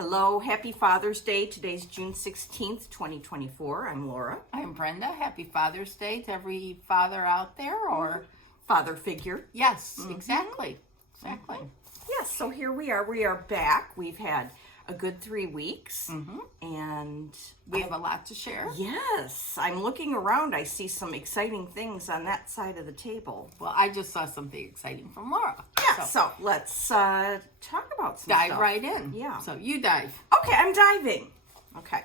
Hello, happy Father's Day. Today's June 16th, 2024. I'm Laura. I'm Brenda. Happy Father's Day to every father out there, or father figure. Yes, exactly. Yes, so here we are. We are back. We've had a good 3 weeks, and We have a lot to share. yes, I'm looking around. I see some exciting things on that side of the table. Well, I just saw something exciting from Laura. Yeah, so let's talk about some Dive stuff. right in. Yeah. So you dive. Okay, I'm diving. Okay.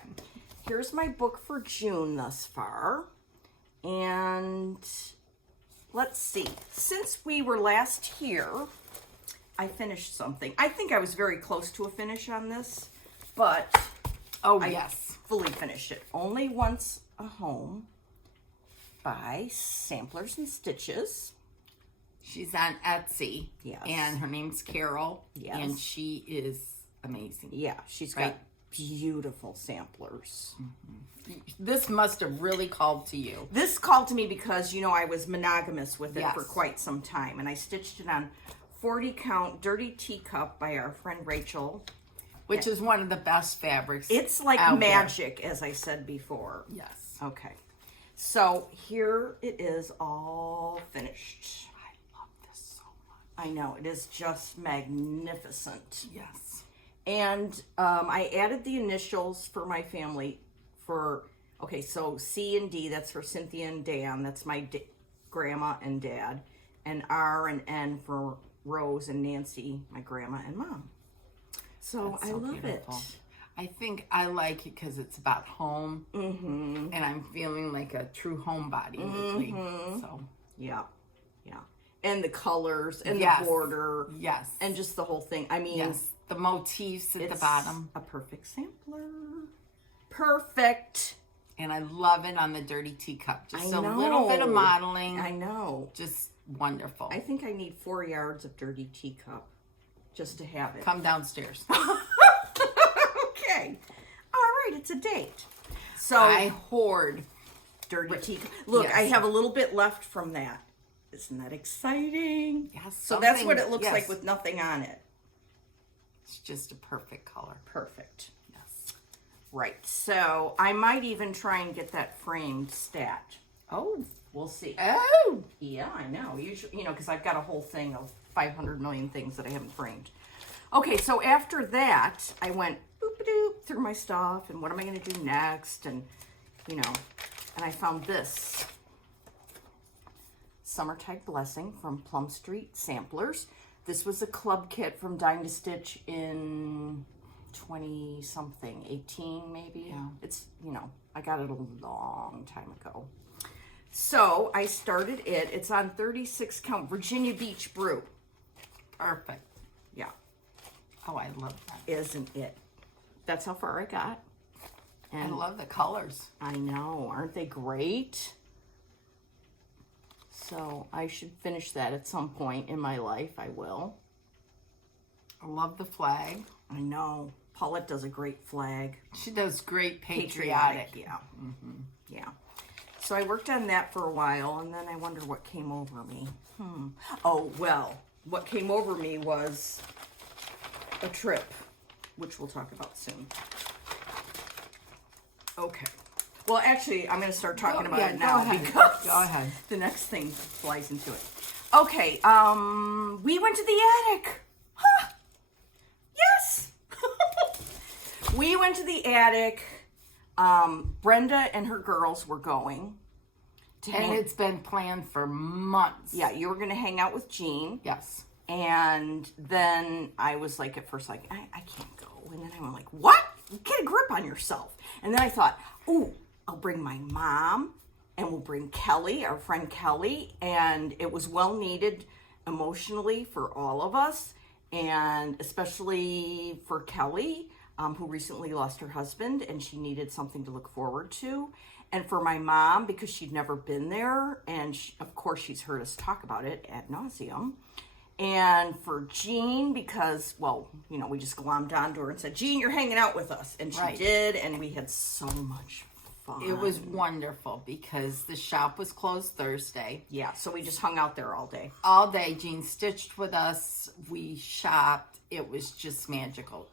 Here's my book for June thus far. And let's see. Since we were last here, I finished something. I think I was very close to a finish on this, but I fully finished it. Only Once a Home by Samplers and Stitches. She's on Etsy. Yes. And her name's Carol. Yes. And she is amazing. Yeah, she's got beautiful samplers. This must have really called to you. This called to me because, I was monogamous with it Yes. for quite some time. And I stitched it on 40 count Dirty Teacup by our friend Rachel. Which is one of the best fabrics. It's like out magic, as I said before. there. Yes. Okay. So here it is all finished. I love this so much. I know, it is just magnificent. Yes. And I added the initials for my family so C and D, that's for Cynthia and Dan. That's my grandma and dad. And R and N for Rose and Nancy, my grandma and mom. So I love beautiful. it. I think I like it because it's about home, and I'm feeling like a true homebody lately. So Yeah. And the colors and Yes. the border. yes, And just the whole thing. I mean, yes, the motifs at the bottom, a perfect sampler. Perfect. and I love it on the Dirty Teacup. Just I a little bit of know. modeling. I know. Just wonderful. I think I need 4 yards of Dirty Teacup just to have it. Come downstairs. Okay. All right, it's a date. So I hoard. Dirty Teacup. Look, Yes. I have a little bit left from that. Isn't that exciting? Yes, So that's something- what it looks yes. like with nothing on it. It's just a perfect color. Perfect. Yes. Right. So I might even try and get that framed stat. Oh. We'll see. Oh. Yeah, I know. Usually, because I've got a whole thing of 500 million things that I haven't framed. Okay, so after that, I went boop-a-doop through my stuff, and what am I going to do next? And, and I found this. Summertide Blessing from Plum Street Samplers. This was a club kit from Dime to Stitch in 20-something, 18 maybe. Yeah. It's, I got it a long time ago. So I started it. It's on 36 count Virginia Beach Brew. Perfect. Yeah. Oh, I love that. Isn't it? That's how far I got. I And love the colors. I know. Aren't they great? So I should finish that at some point in my life. I will. I love the flag. I know. Paulette does a great flag. She does great patriotic. Yeah. Yeah. So I worked on that for a while, and then I wonder what came over me. Oh, well, what came over me was a trip, which we'll talk about soon. Okay. Well, actually, I'm going to start talking about it now because Go ahead. the next thing flies into it. Okay, we went to the attic. Huh? Yes. We went to the attic. Brenda and her girls were going to And it's been planned for months. Yeah, you were going to hang out with Jean. Yes. And then I was like, at first, like, I can't go. And then I went like, what? Get a grip on yourself. And then I thought, ooh, I'll bring my mom and we'll bring Kelly, our friend Kelly. And it was well needed emotionally for all of us. And especially for Kelly, who recently lost her husband, and she needed something to look forward to. And for my mom, because she'd never been there, and of course she's heard us talk about it ad nauseum. And for Jean, because, well, we just glommed onto her and said, Jean, you're hanging out with us. And she did, and we had so much fun. It was wonderful because the shop was closed Thursday. Yeah, so we just hung out there all day. All day. Jean stitched with us. We shopped. It was just magical.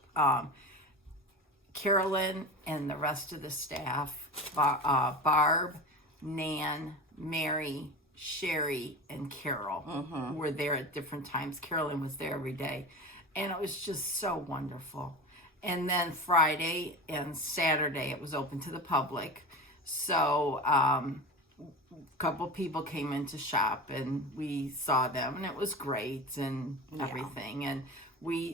Carolyn and the rest of the staff, Barb, Nan, Mary, Sherry, and Carol were there at different times. Carolyn was there every day. And it was just so wonderful. And then Friday and Saturday, it was open to the public. So a couple people came in to shop, and we saw them, and it was great and everything. And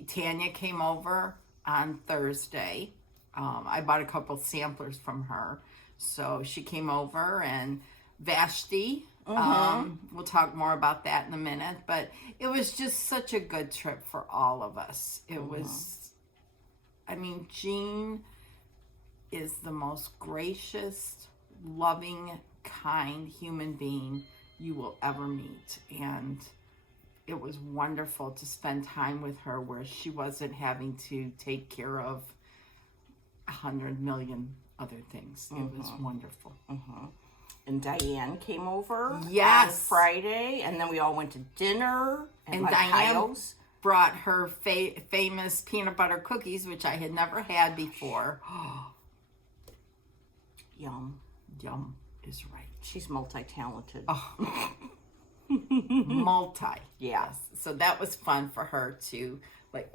Tanya came over on Thursday. I bought a couple samplers from her. So she came over, and Vashti, we'll talk more about that in a minute, but it was just such a good trip for all of us. It was, I mean, Jean is the most gracious, loving, kind human being you will ever meet. And it was wonderful to spend time with her where she wasn't having to take care of 100 million other things. It was wonderful. And Diane came over Yes. on Friday, and then we all went to dinner. And Diane brought her famous peanut butter cookies, which I had never had before. Yum. Yum is right. She's multi-talented. Multi. Yeah. Yes. So that was fun for her to, like,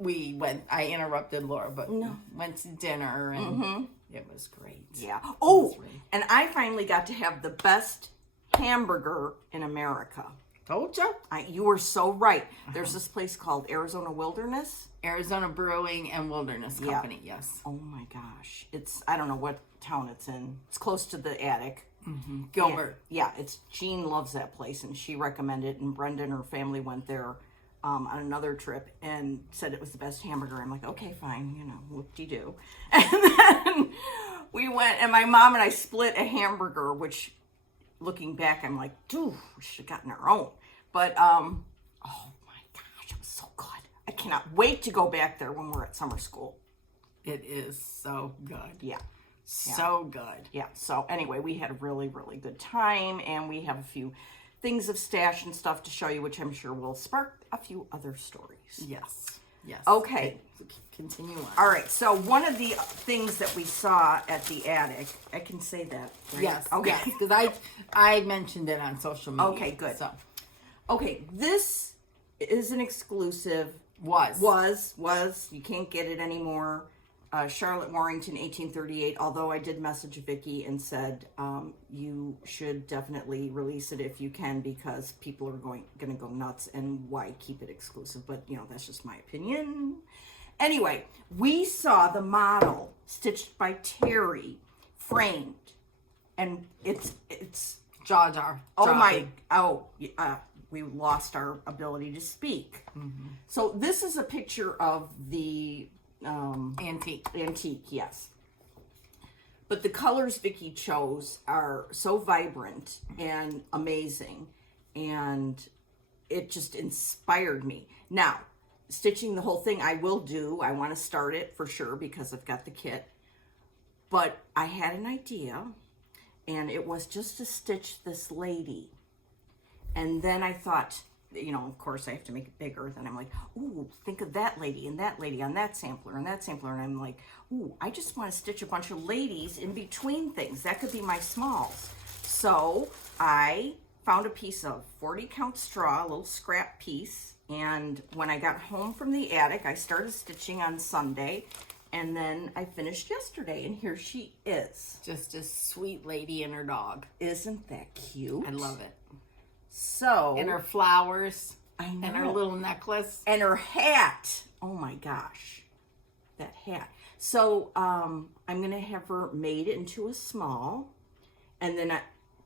I interrupted Laura, but went to dinner, and it was great. Yeah. Oh, and I finally got to have the best hamburger in America. Told you. You were so right. There's this place called Arizona Wilderness. Arizona Brewing and Wilderness Company, yes. Oh my gosh. I don't know what town it's in. It's close to the attic. Gilbert. Jean loves that place, and she recommended it, and Brenda and her family went there on another trip and said it was the best hamburger. I'm like, okay, fine, whoop-de-doo. And then we went, and my mom and I split a hamburger, which, looking back, I'm like, dude, we should have gotten our own. But, oh my gosh, it was so good. I cannot wait to go back there when we're at summer school. It is so good. Yeah. So good. Yeah. So anyway, we had a really, really good time, and we have a few things of stash and stuff to show you, which I'm sure will spark a few other stories. Yes. Yes. Okay. Continue on. All right. So one of the things that we saw at the attic, I can say that, right? Yes. Okay. Because I mentioned it on social media. Okay, good. So. Okay. This is an exclusive. Was. You can't get it anymore. Charlotte Warrington, 1838, although I did message Vicky and said, you should definitely release it if you can, because people are going to go nuts, and why keep it exclusive? But, that's just my opinion. Anyway, we saw the model stitched by Terry, framed, and it's Jar. We lost our ability to speak. So this is a picture of the antique, yes. But the colors Vicky chose are so vibrant and amazing, and it just inspired me. Now, stitching the whole thing, I will do. I want to start it for sure because I've got the kit. But I had an idea, and it was just to stitch this lady. And then I thought, of course I have to make it bigger. Then I'm like, ooh, think of that lady on that sampler and that sampler. And I'm like, ooh, I just want to stitch a bunch of ladies in between things. That could be my smalls. So I found a piece of 40 count straw, a little scrap piece. And when I got home from the attic, I started stitching on Sunday. And then I finished yesterday, and here she is. Just a sweet lady and her dog. Isn't that cute? I love it. So, and her flowers, I know. And her little necklace, and her hat. Oh my gosh, that hat. So I'm gonna have her made into a small, and then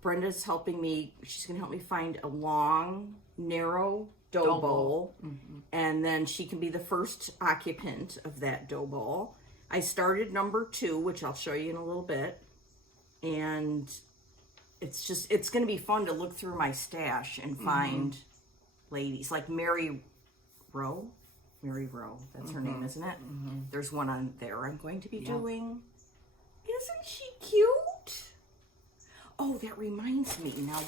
Brenda's helping me. She's gonna help me find a long, narrow dough bowl, and then she can be the first occupant of that dough bowl. I started number 2, which I'll show you in a little bit, and it's going to be fun to look through my stash and find ladies like Mary Rowe. That's her name, isn't it? There's one on there I'm going to be doing. Isn't she cute? Oh, that reminds me. Now,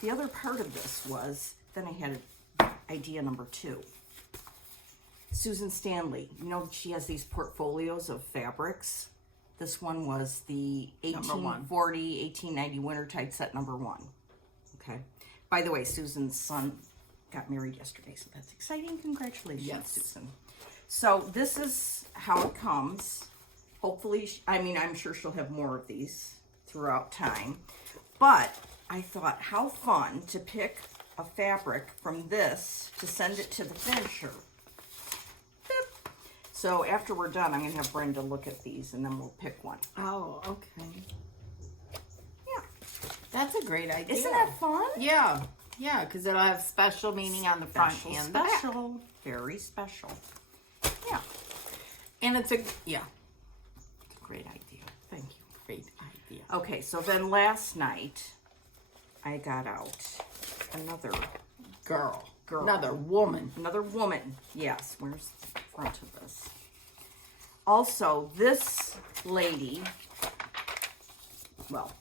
the other part of this was, then I had idea number 2. Susan Stanley. You know, she has these portfolios of fabrics. This one was the 1840, 1890 winter tight set number 1. Okay. By the way, Susan's son got married yesterday, so that's exciting. Congratulations, Susan. So this is how it comes. Hopefully, I'm sure she'll have more of these throughout time. But I thought, how fun to pick a fabric from this to send it to the finisher. Boop. So after we're done, I'm going to have Brenda look at these, and then we'll pick one. Oh, okay. Yeah. That's a great idea. Isn't that fun? Yeah. Yeah, because it'll have special meaning on the front and the back. Special. Very special. Yeah. And it's a great idea. Thank you. Great idea. Okay, so then last night, I got out another Girl. Another woman. Yes, where's the front of this? Also, this lady, well,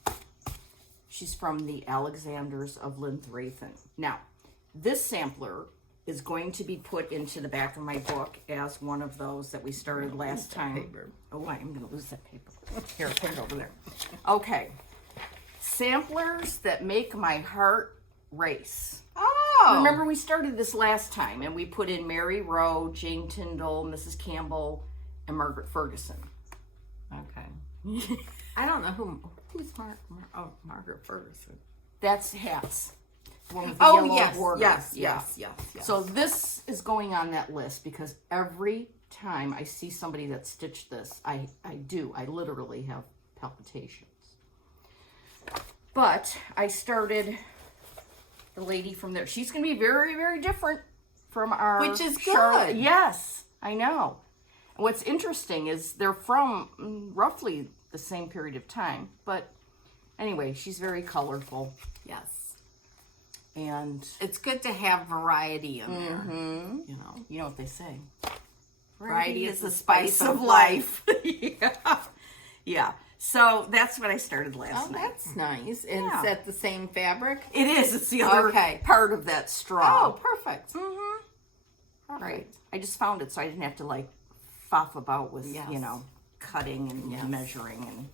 she's from the Alexanders of Linthrathen. Now, this sampler is going to be put into the back of my book as one of those that we started last time. Paper. Oh, I am going to lose that paper. Here, put it over there. Okay. Samplers that make my heart race. Oh! Remember, we started this last time, and we put in Mary Rowe, Jane Tyndall, Mrs. Campbell, and Margaret Ferguson. Okay. I don't know who's Margaret Ferguson. That's hats. The one with the yellow border. Yes. So this is going on that list because every time I see somebody that stitched this, I literally have palpitations. But I started the lady from there. She's going to be very, very different from our... Which is good. Yes, I know. And what's interesting is they're from roughly the same period of time. But anyway, she's very colorful. Yes. And it's good to have variety in there. You know what they say. Variety is the spice of life. Yeah. So that's what I started last night. That's nice. And it's at the same fabric? It is. It's the other part of that straw. Oh, perfect. All right. I just found it so I didn't have to faff about with, cutting and measuring and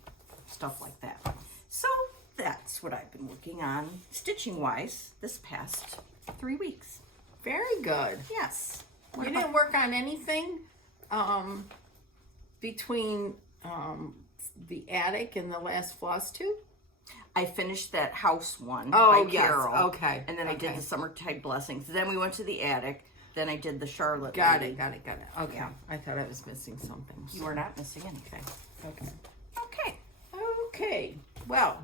stuff like that. So that's what I've been working on stitching-wise this past 3 weeks. Very good. Yes. You didn't work on anything between the attic and the last floss tube? I finished that house one by Carol. Okay. And then I did the Summertime Blessings. Then we went to the attic. Then I did the Charlotte. Got it. Okay. Yeah. I thought I was missing something. You are not missing anything. Okay. Well,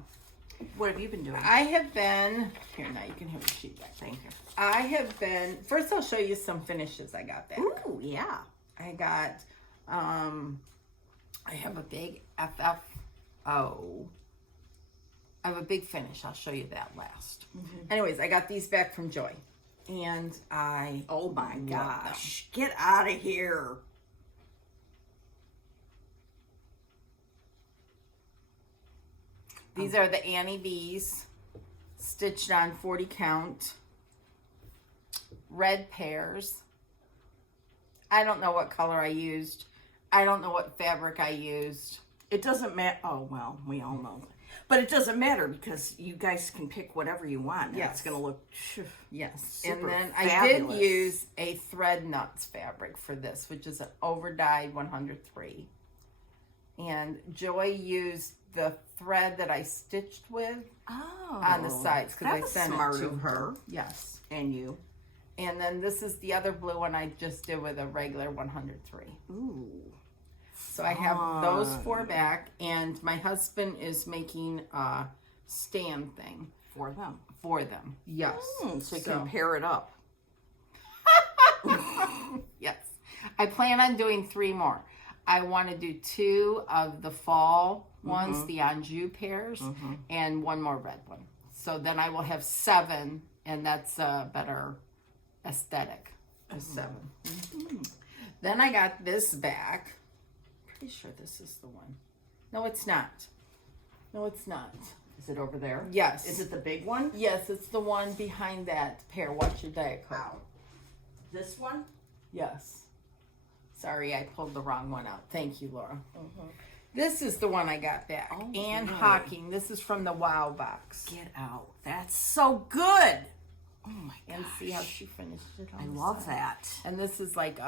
what have you been doing? I have been... Here, now you can have a sheet back. Thank you. I have been... First, I'll show you some finishes I got back. Ooh, yeah. I got... I have a big FFO. I have a big finish. I'll show you that last. Anyways, I got these back from Joy. And I... Oh, my gosh. Get out of here. These are the Annie B's, stitched on 40 count, red pairs. I don't know what color I used. I don't know what fabric I used. It doesn't matter. Oh, well, we all know. But it doesn't matter because you guys can pick whatever you want. Yes. It's going to look super And then fabulous. I did use a thread nuts fabric for this, which is an overdyed 103. And Joy used the thread that I stitched with on the sides because I sent it to her. Yes. And you. And then this is the other blue one I just did with a regular 103. Ooh. So I have those 4 back, and my husband is making a stand thing for them. Yes. So you can pair it up. Yes. I plan on doing 3 more. I want to do 2 of the fall ones, the Anjou pairs, and 1 more red one. So then I will have 7, and that's a better aesthetic. A 7. Then I got this back. Pretty sure this is the one. No, it's not. Is it over there? Yes. Is it the big one? Yes, it's the one behind that pair. Watch your diet code. This one? Yes. Sorry, I pulled the wrong one out. Thank you, Laura. This is the one I got back. Oh, Anne really? Hocking. This is from the Wow box. Get out. That's so good. Oh my god. And see how she finished it on I the love side. that. And this is like,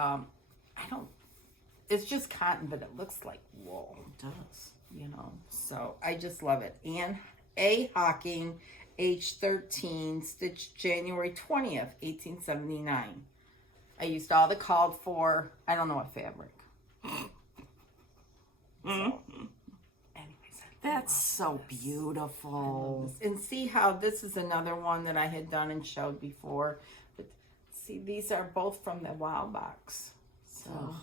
it's just cotton, but it looks like wool, It does. you know. So I just love it. Anne A. Hocking, age 13, stitched January 20th, 1879. I used all the called for, I don't know what fabric. So, anyways, That's so beautiful. and see how this is another one that I had done and showed before. But see, these are both from the Wow box. So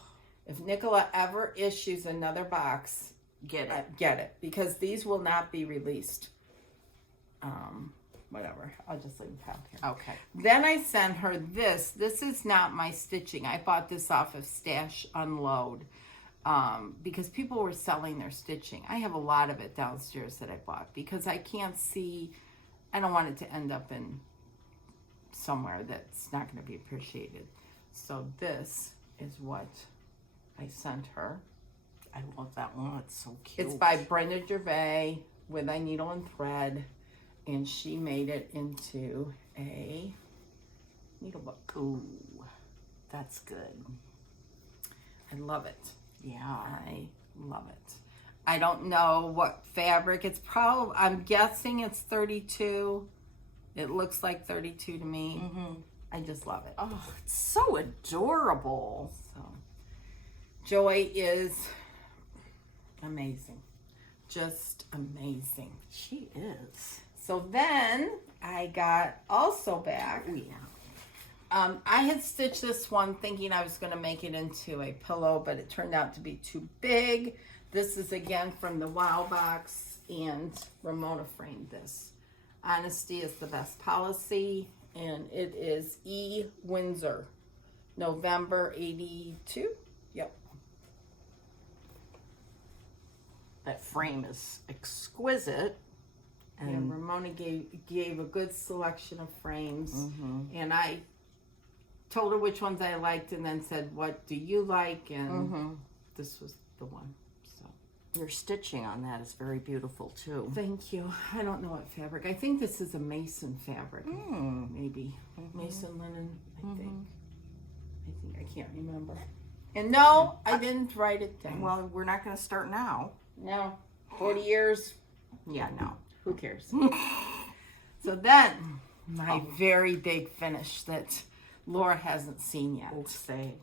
if Nicola ever issues another box, Get it. get it, because these will not be released. Whatever. I'll just leave it out here. Okay. Then I sent her this. This is not my stitching. I bought this off of Stash Unload because people were selling their stitching. I have a lot of it downstairs that I bought because I can't see. I don't want it to end up in somewhere that's not going to be appreciated. So this is what I sent her. I love that one. It's so cute. It's by Brenda Gervais with a needle and thread. And she made it into a needlebook. Ooh, that's good. I love it. Yeah. I love it. I don't know what fabric. It's probably, I'm guessing it's 32. It looks like 32 to me. I just love it. Oh, it's so adorable. So, Joy is amazing. Just amazing. She is. So then I got also back. Oh, yeah. I had stitched this one thinking I was going to make it into a pillow, but it turned out to be too big. This is again from the Wow box, and Ramona framed this. Honesty is the best policy, and it is E. Windsor, November 82. Yep. That frame is exquisite. And Ramona gave a good selection of frames, and I told her which ones I liked, and then said, "What do you like?" And this was the one. So Your stitching on that is very beautiful too. thank you. I don't know what fabric. I think this is a Mason fabric, maybe Mason linen. I can't remember. And no, I didn't write it down. Well, we're not going to start now. No, 40 years. Yeah, no. Who cares? So then, my very big finish that Laura hasn't seen yet. We'll say.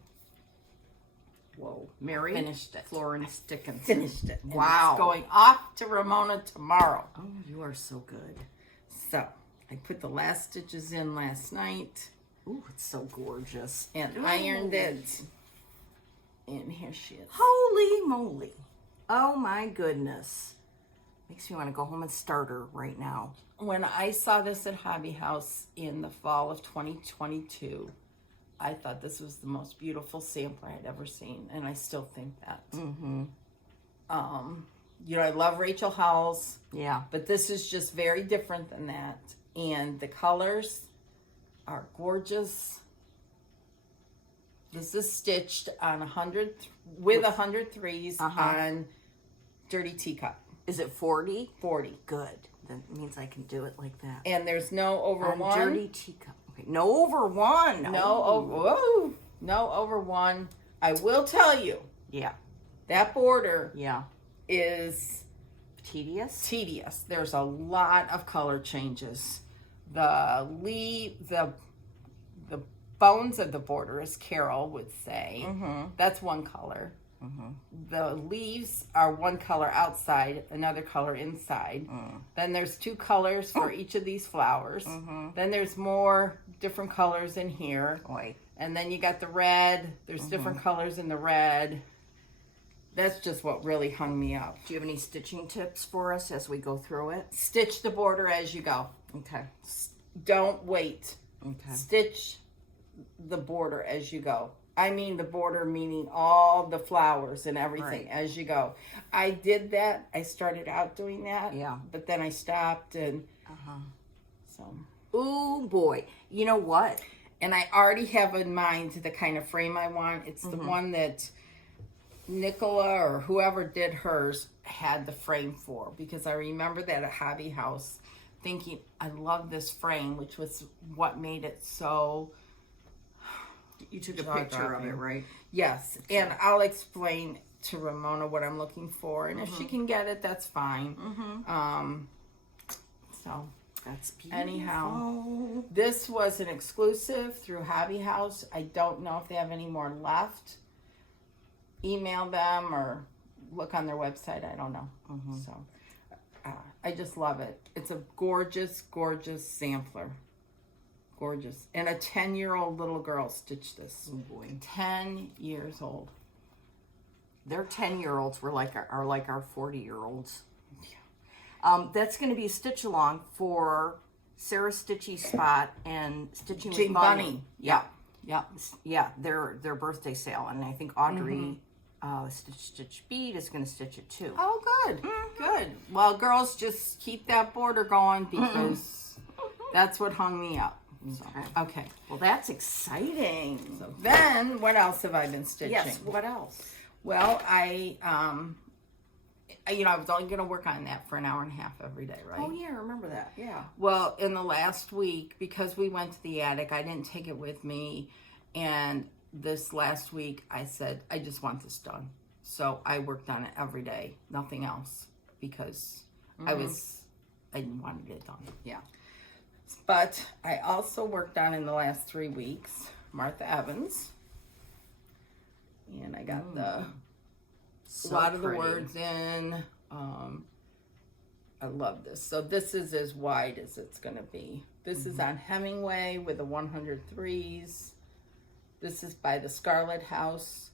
Whoa. Mary Finished it. Florence Dickinson. Finished it. And Wow. It's going off to Ramona tomorrow. Oh, you are so good. So, I put the last stitches in last night Ooh, it's so gorgeous. and ironed it. And here she is. Holy moly. Oh my goodness. Makes me want to go home and start her right now. When I saw this at Hobby House in the fall of 2022, I thought this was the most beautiful sampler I'd ever seen, and I still think that. You know, I love Rachel Howells, Yeah. but this is just very different than that, and the colors are gorgeous. This is stitched on 100 with 100 threes on Dirty Teacup. Is it 40? 40. Good. That means I can do it like that. And there's no over On one. Dirty teacup. Okay. No over one. No over. Whoa. No over one. I will tell you Yeah. that border Yeah. is Tedious. tedious. There's a lot of color changes. The bones of the border, as Carol would say, that's one color. The leaves are one color outside, another color inside. Then there's two colors for each of these flowers. Then there's more different colors in here. Oi. And then you got the red. There's different colors in the red. That's just what really hung me up. Do you have any stitching tips for us as we go through it? Stitch the border as you go. Okay. Don't wait. Okay. Stitch the border as you go. I mean the border meaning all the flowers and everything as you go. I did that. I started out doing that. Yeah. But then I stopped and so. Ooh, boy. You know what? And I already have in mind the kind of frame I want. It's the one that Nicola or whoever did hers had the frame for, because I remember that at Hobby House thinking, I love this frame, which was what made it so... You took a picture of it, right? Yes, and I'll explain to Ramona what I'm looking for, and if she can get it, that's fine. So that's beautiful. Anyhow, this was an exclusive through Hobby House. I don't know if they have any more left. Email them or look on their website. I don't know. So I just love it. It's a gorgeous, gorgeous sampler. Gorgeous. And a 10-year-old little girl stitched this. Oh boy. 10 years old. Their 10-year-olds are like our 40-year-olds. Yeah. That's going to be a stitch along for Sarah Stitchy Spot and Stitching with Bunny. Yeah. Yeah, their birthday sale, and I think Audrey Stitch Bead is going to stitch it too. Oh, good. Good. Well, girls, just keep that border going because that's what hung me up. So, okay. Well, that's exciting. So then, what else have I been stitching? Yes. What else? Well, I was only going to work on that for an hour and a half every day, right? Oh, yeah, I remember that. Yeah. Well, in the last week, because we went to the attic, I didn't take it with me. And this last week, I said, I just want this done. So I worked on it every day, nothing else, because I wanted it done. Yeah. But I also worked on in the last 3 weeks, Martha Evans. And I got a lot of the words in. I love this. So this is as wide as it's going to be. This is on Hemingway with the 103s. This is by the Scarlet House.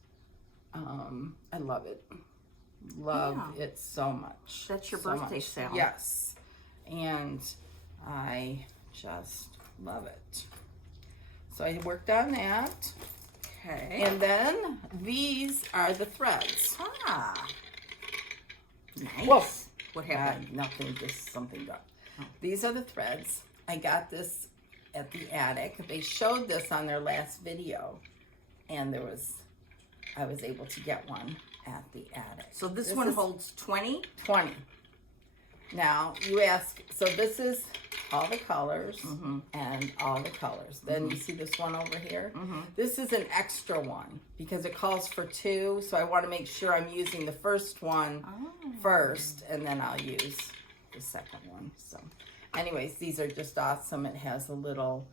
I love it. Love it so much. That's your birthday sale. Yes. And I just love it. So I worked on that. Okay. And then these are the threads. Nice. Whoa. What happened? Nothing, just something done. These are the threads. I got this at the attic. They showed this on their last video, and I was able to get one at the attic. So this one holds 20? 20. Now, you ask, so this is all the colors and all the colors. Then you see this one over here? This is an extra one because it calls for 2, so I want to make sure I'm using the first one first, and then I'll use the second one. So, anyways, these are just awesome. It has a little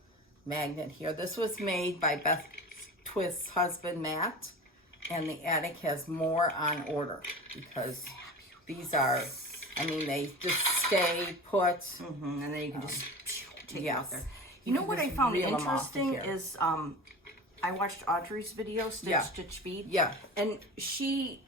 magnet here. This was made by Beth Twist's husband, Matt, and the attic has more on order because these are... they just stay put. And then you can just take it out there. You know what I found interesting is I watched Audrey's video, Stitch Bead. Yeah. And she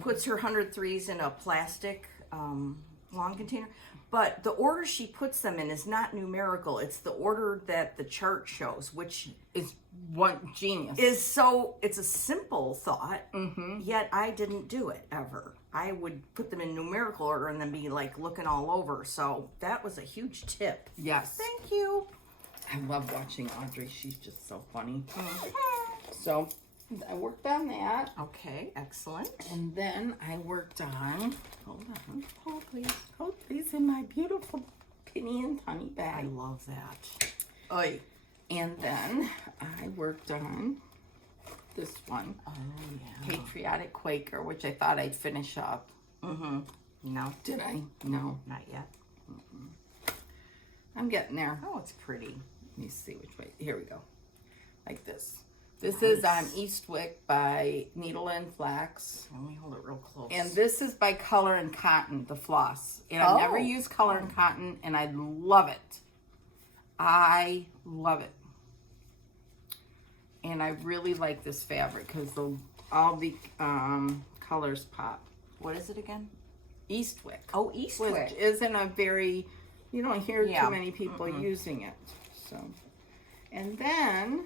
puts her 103s in a plastic long container. But the order she puts them in is not numerical. It's the order that the chart shows, which is one genius. It's a simple thought, yet I didn't do it ever. I would put them in numerical order and then be like looking all over. So that was a huge tip. Yes. Thank you. I love watching Audrey. She's just so funny. So I worked on that. Okay, excellent. And then I worked on, hold please, in my beautiful Penny and Honey bag. I love that. Oy. And then I worked on this one. Oh, yeah. Patriotic Quaker, which I thought I'd finish up. No. Did I? No. Not yet. I'm getting there. Oh, it's pretty. Let me see which way. Here we go. Like this. This is on Eastwick by Needle and Flax. Let me hold it real close. And this is by Color and Cotton, the floss. And I've never used Color and Cotton, and I love it. I love it. And I really like this fabric because all the colors pop. What is it again? Eastwick. Oh, Eastwick. Which isn't a very, you don't hear too many people using it. So, and then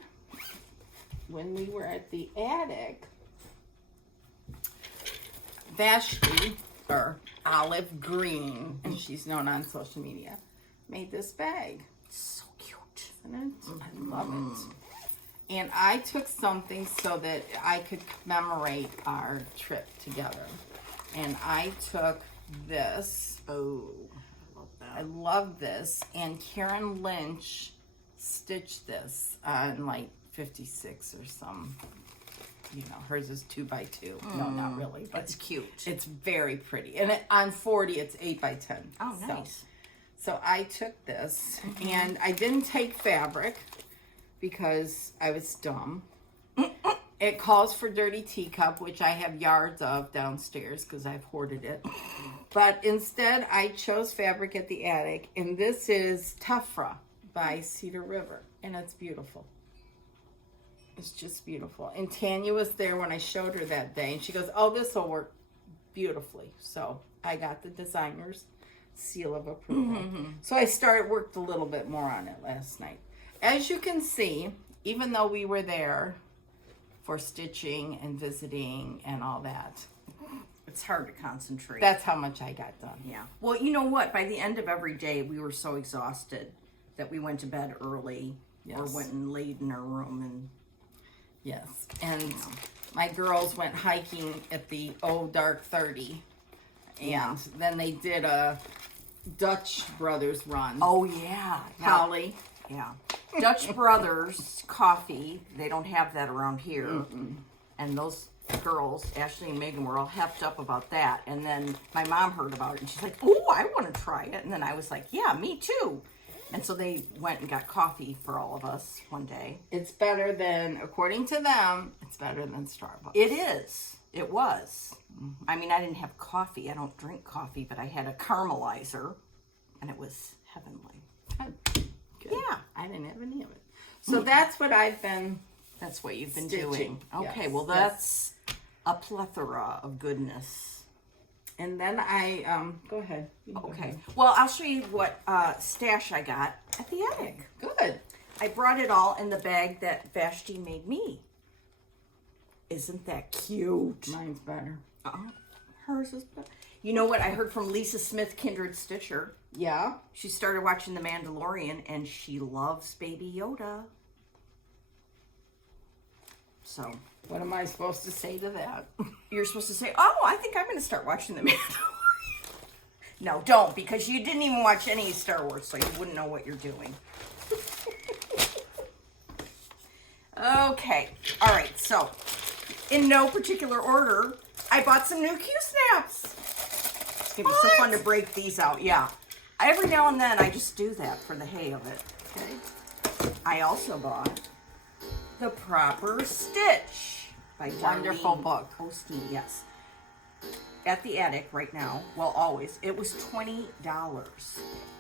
when we were at the attic, Vashti, or Olive Green, and she's known on social media, made this bag. So cute. Isn't it? I love it. And I took something so that I could commemorate our trip together. And I took this. Oh, I love that. I love this. And Karen Lynch stitched this on like 56 or some. You know, hers is 2x2. No, not really. But It's cute. it's very pretty. And on 40, it's 8x10. Oh, nice. So I took this, and I didn't take fabric because I was dumb. It calls for dirty teacup, which I have yards of downstairs because I've hoarded it. But instead, I chose fabric at the attic, and this is Tefra by Cedar River, and it's beautiful. It's just beautiful. And Tanya was there when I showed her that day, and she goes, oh, this will work beautifully. So I got the designer's seal of approval. So I worked a little bit more on it last night. As you can see, even though we were there for stitching and visiting and all that, It's hard to concentrate. that's how much I got done. Yeah. Well, you know what? By the end of every day, we were so exhausted that we went to bed early or Yes. went and laid in our room. And Yes. And my girls went hiking at the Dark 30. And then they did a Dutch Brothers run. oh yeah, Holly. yeah. Dutch Brothers coffee. They don't have that around here. And those girls, Ashley and Megan, were all hepped up about that. And then my mom heard about it, and she's like, "Oh, I want to try it." And then I was like, "Yeah, me too." And so they went and got coffee for all of us one day. It's better than, according to them, it's better than Starbucks. It is. It was. I mean, I didn't have coffee. I don't drink coffee, but I had a caramelizer, and it was heavenly. Good. Yeah. I didn't have any of it. So that's what I've been. That's what you've been Stitching. doing. Okay, Yes, well, yes. that's a plethora of goodness. And then I, go ahead. You can go Okay. ahead. Well, I'll show you what stash I got at the attic. Good. I brought it all in the bag that Vashti made me. Isn't that cute? Mine's better. Hers is better. You know what I heard from Lisa Smith, Kindred Stitcher? Yeah. She started watching The Mandalorian, and she loves Baby Yoda. So What am I supposed to say to that? you're supposed to say, "Oh, I think I'm going to start watching The Mandalorian." No, don't, because you didn't even watch any Star Wars, so you wouldn't know what you're doing. Okay. All right. So, in no particular order, I bought some new Q-snaps. It's going to be so fun to break these out. Yeah. Every now and then, I just do that for the hay of it. Okay. I also bought The Proper Stitch by Wonderful Darlene book. Osteen. Yes. At the attic right now. Well, always. It was $20.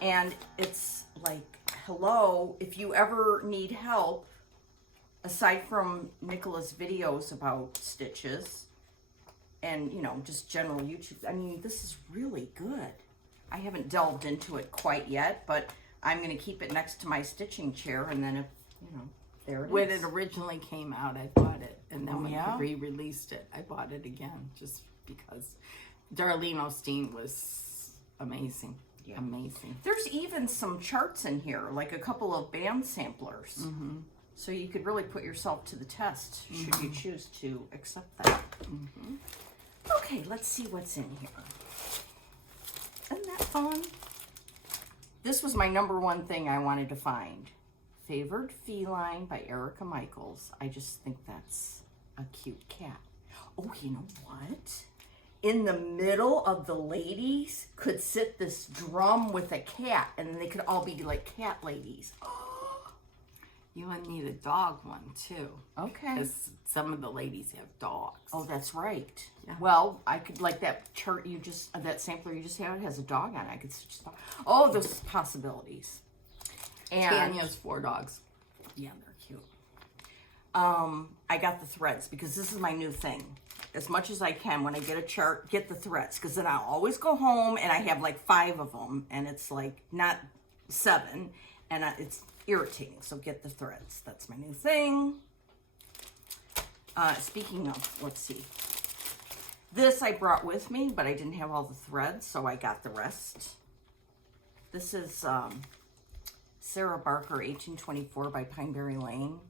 And it's like, hello, if you ever need help, aside from Nicola's videos about stitches and, you know, just general YouTube, I mean, this is really good. I haven't delved into it quite yet, but I'm going to keep it next to my stitching chair, and then if, you know, there it When is. it originally came out, I bought it. And then when yeah? we re-released it, I bought it again just because Darlene Osteen was amazing. Yeah. Amazing. There's even some charts in here, like a couple of band samplers. Mm-hmm. So you could really put yourself to the test, should you choose to accept that. Mm-hmm. Okay, let's see what's in here. Isn't that fun? This was my number one thing I wanted to find. Favored Feline by Erica Michaels. I just think that's a cute cat. Oh, you know what? In the middle of the ladies could sit this drum with a cat, and then they could all be like cat ladies. You would need a dog one too. Okay. Because some of the ladies have dogs. Oh, that's right. Yeah. Well, I could, like that chart you just, that sampler you just had has a dog on it. I could switch the dog. Oh, there's possibilities. And Tanya's 4 dogs. yeah, they're cute. I got the threads because this is my new thing. As much as I can, when I get a chart, get the threads, because then I'll always go home and I have like 5 of them, and it's like not 7, and it's irritating. So get the threads. That's my new thing. Speaking of, let's see. This I brought with me, but I didn't have all the threads, so I got the rest. This is Sarah Barker, 1824 by Pineberry Lane.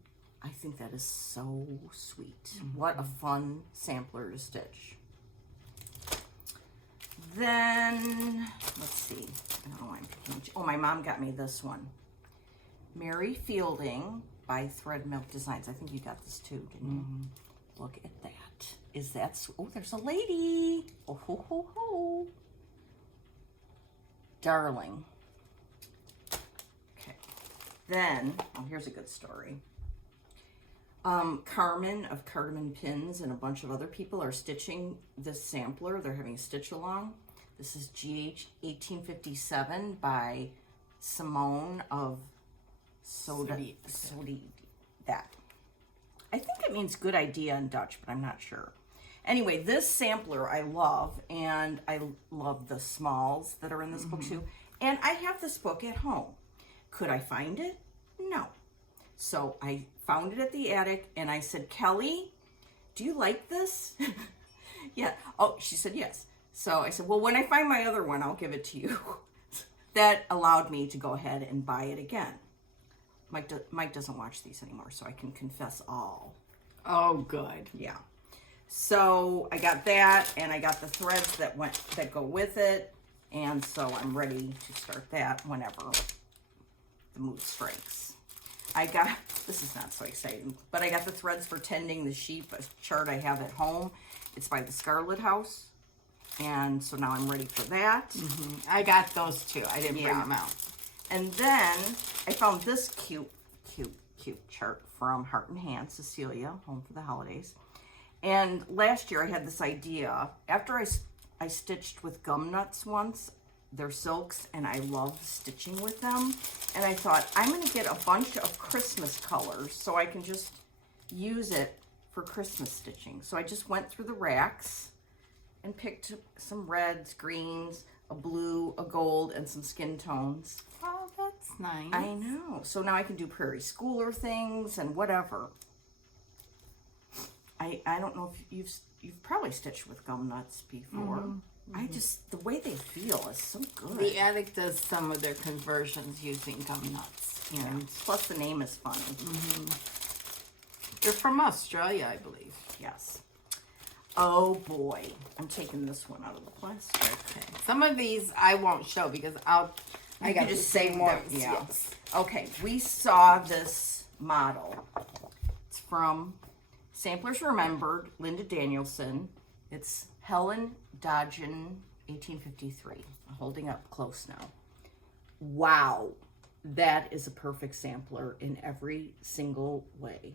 I think that is so sweet. What a fun sampler to stitch. Then, let's see. I don't know why I'm picking. Oh, my mom got me this one. Mary Fielding by Thread Milk Designs. I think you got this too, didn't you? Look at that. Is that... Oh, there's a lady. Oh, ho, ho, ho. Darling. Okay. Then, oh, here's a good story. Carmen of Cardamom Pins and a bunch of other people are stitching this sampler. They're having a stitch along. This is GH 1857 by Simone of Sodi. That. I think it means good idea in Dutch, but I'm not sure. Anyway, this sampler I love, and I love the smalls that are in this book too. And I have this book at home. Could I find it? No. So I found it at the attic, and I said, Kelly, do you like this? Yeah. Oh, she said yes. So I said, well, when I find my other one, I'll give it to you. That allowed me to go ahead and buy it again. Mike doesn't watch these anymore, so I can confess all. Oh, good. Yeah. So I got that, and I got the threads that go with it, and so I'm ready to start that whenever the mood strikes. I got, this is not so exciting, but I got the threads for Tending the Sheep, a chart I have at home. It's by the Scarlet House, and so now I'm ready for that. I got those too. I didn't bring them out. And then I found this cute chart from Heart and Hand, Cecilia, Home for the Holidays. And last year I had this idea. After I stitched with gum nuts once, they're silks, and I love stitching with them. And I thought, I'm going to get a bunch of Christmas colors so I can just use it for Christmas stitching. So I just went through the racks and picked some reds, greens, a blue, a gold, and some skin tones. Oh, that's nice. I know. So now I can do prairie schooler things and whatever. I don't know if you've probably stitched with gum nuts before. I just, the way they feel is so good. The attic does some of their conversions using gum nuts. And plus the name is funny. They're from Australia, I believe. Yes. Oh boy. I'm taking this one out of the plastic. Okay. Some of these I won't show because I got just to say save more. them, yeah. Yes. Okay, we saw this model. It's from Samplers Remembered, Linda Danielson. It's Helen Dodgen, 1853. I'm holding up close now. Wow, that is a perfect sampler in every single way.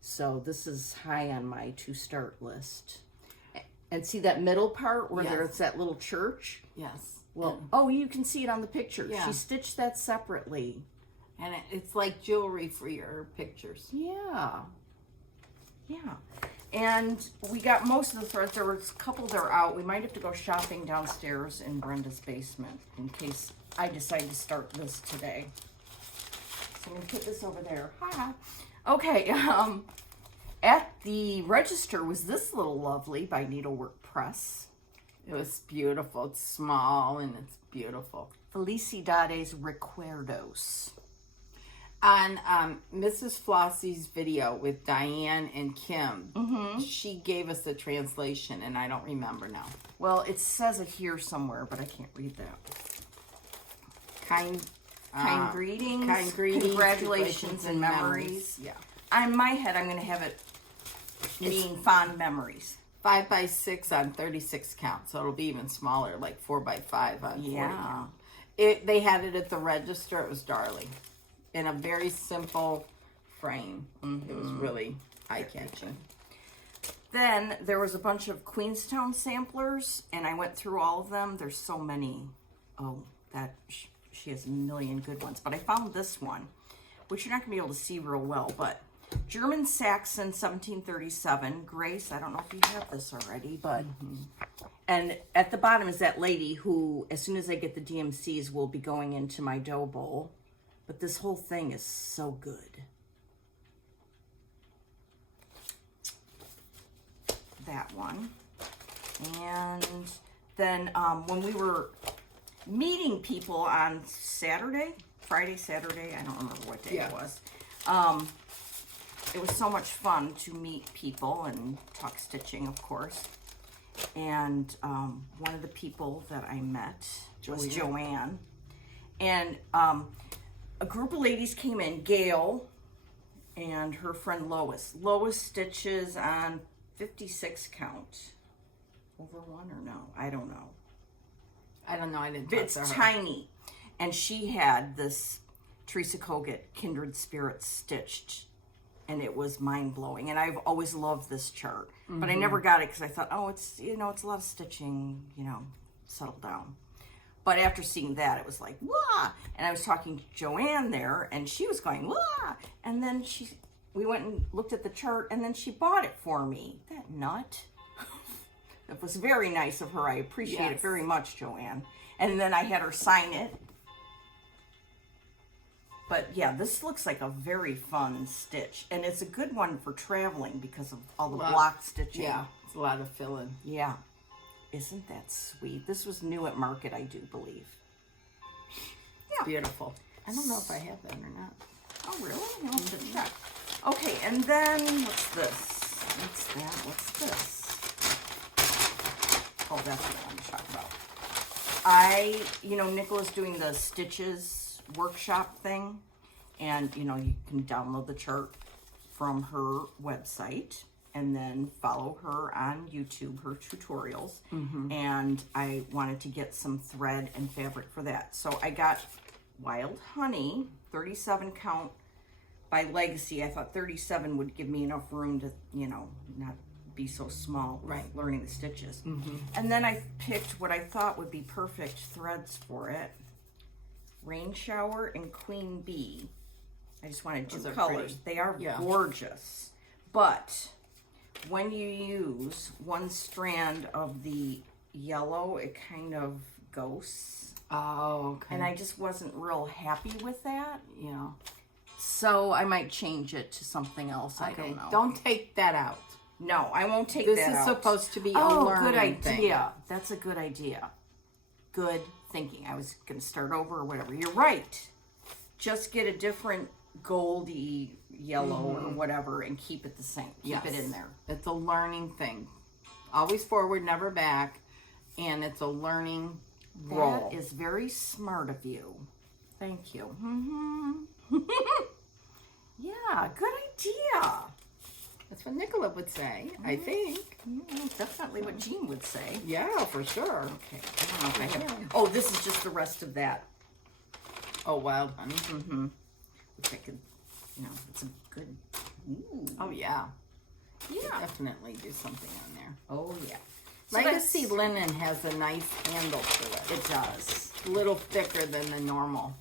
So this is high on my to-start list. And see that middle part where there's that little church? Yes. Well, oh, you can see it on the picture. Yeah. She stitched that separately. And it's like jewelry for your pictures. Yeah. Yeah. And we got most of the threads. There were a couple that are out. We might have to go shopping downstairs in Brenda's basement in case I decide to start this today. So I'm going to put this over there. Ha. Okay. At the register was this little lovely by Needlework Press. It was beautiful. It's small and it's beautiful. Felicidades Recuerdos. On Mrs. Flossie's video with Diane and Kim, she gave us the translation, and I don't remember now. Well, it says it here somewhere, but I can't read that. Kind greetings, congratulations, and memories. Yeah. On my head, I'm going to have it mean fond memories. 5x6 on 36 count, so it'll be even smaller, like 4x5 on 40 count. They had it at the register. It was darling. In a very simple frame. It was really eye-catching. Then there was a bunch of Queenstown samplers, and I went through all of them. There's so many. Oh, that she has a million good ones. But I found this one, which you're not going to be able to see real well, but German Saxon 1737. Grace, I don't know if you have this already, but... And at the bottom is that lady who, as soon as I get the DMCs, will be going into my dough bowl. But this whole thing is so good. That one. And then when we were meeting people on Friday, Saturday, I don't remember what day it was. it was so much fun to meet people and talk stitching, of course. And one of the people that I met was Joanne. And a group of ladies came in, Gail and her friend Lois. Lois stitches on 56 count. Over one or no? I don't know. I don't know. I didn't talk It's to her. tiny. And she had this Teresa Kogut Kindred Spirits stitched. And it was mind-blowing. And I've always loved this chart. But I never got it because I thought, oh, it's, it's a lot of stitching, settle down. But after seeing that, it was like, wah! And I was talking to Joanne there, and she was going, wah! And then we went and looked at the chart, and then she bought it for me. That nut. It was very nice of her. I appreciate it very much, Joanne. And then I had her sign it. But yeah, this looks like a very fun stitch. And it's a good one for traveling because of all the block stitching. Yeah, it's a lot of filling. Yeah. Isn't that sweet? This was new at market, I do believe. Yeah. Beautiful. I don't know if I have that or not. Oh, really? I'll have to check. Okay, and then what's this? What's that? What's this? Oh, that's what I wanted to talk about. Nicola's doing the stitches workshop thing. And, you can download the chart from her website. And then follow her on YouTube, her tutorials. And I wanted to get some thread and fabric for that. So I got Wild Honey, 37 count by Legacy. I thought 37 would give me enough room to, not be so small learning the stitches. And then I picked what I thought would be perfect threads for it. Rain Shower and Queen Bee. I just wanted two colors. Pretty. They are gorgeous. But when you use one strand of the yellow, it kind of ghosts. Oh, okay. And I just wasn't real happy with that. Yeah. So I might change it to something else. I don't know. Don't take that out. No, I won't take that out. This is supposed to be a learning good idea. thing. That's a good idea. Good thinking. I was going to start over or whatever. You're right. Just get a different goldy yellow or whatever and keep it the same. Keep it in there. It's a learning thing. Always forward, never back. And it's a learning role. That is very smart of you. Thank you. Yeah, good idea. That's what Nicola would say, I think. Definitely what Jean would say. Yeah, for sure. Okay. I don't know if I have. Oh, this is just the rest of that. Oh, Wild Honey. Which I could, it's a good. Ooh. Oh, yeah. Yeah. Definitely do something on there. Oh, yeah. So Legacy linen has a nice handle to it. It does. A little thicker than the normal.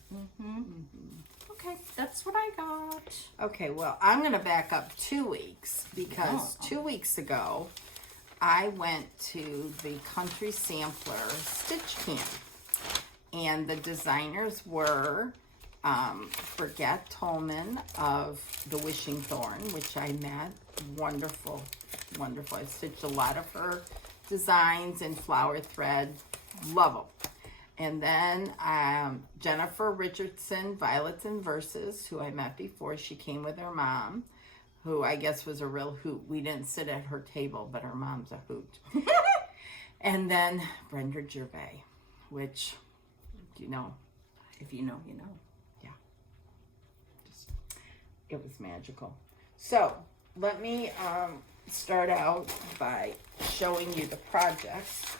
Okay, that's what I got. Okay, well, I'm going to back up 2 weeks because 2 weeks ago, I went to the Country Sampler Stitch Camp. And the designers were Brigitte Tolman of The Wishing Thorn, which I met. Wonderful, wonderful. I stitched a lot of her designs in flower thread. Love them. And then Jennifer Richardson, Violets and Verses, who I met before. She came with her mom, who I guess was a real hoot. We didn't sit at her table, but her mom's a hoot. And then Brenda Gervais, which, if you know, you know. Yeah. It was magical. So, let me start out by showing you the projects.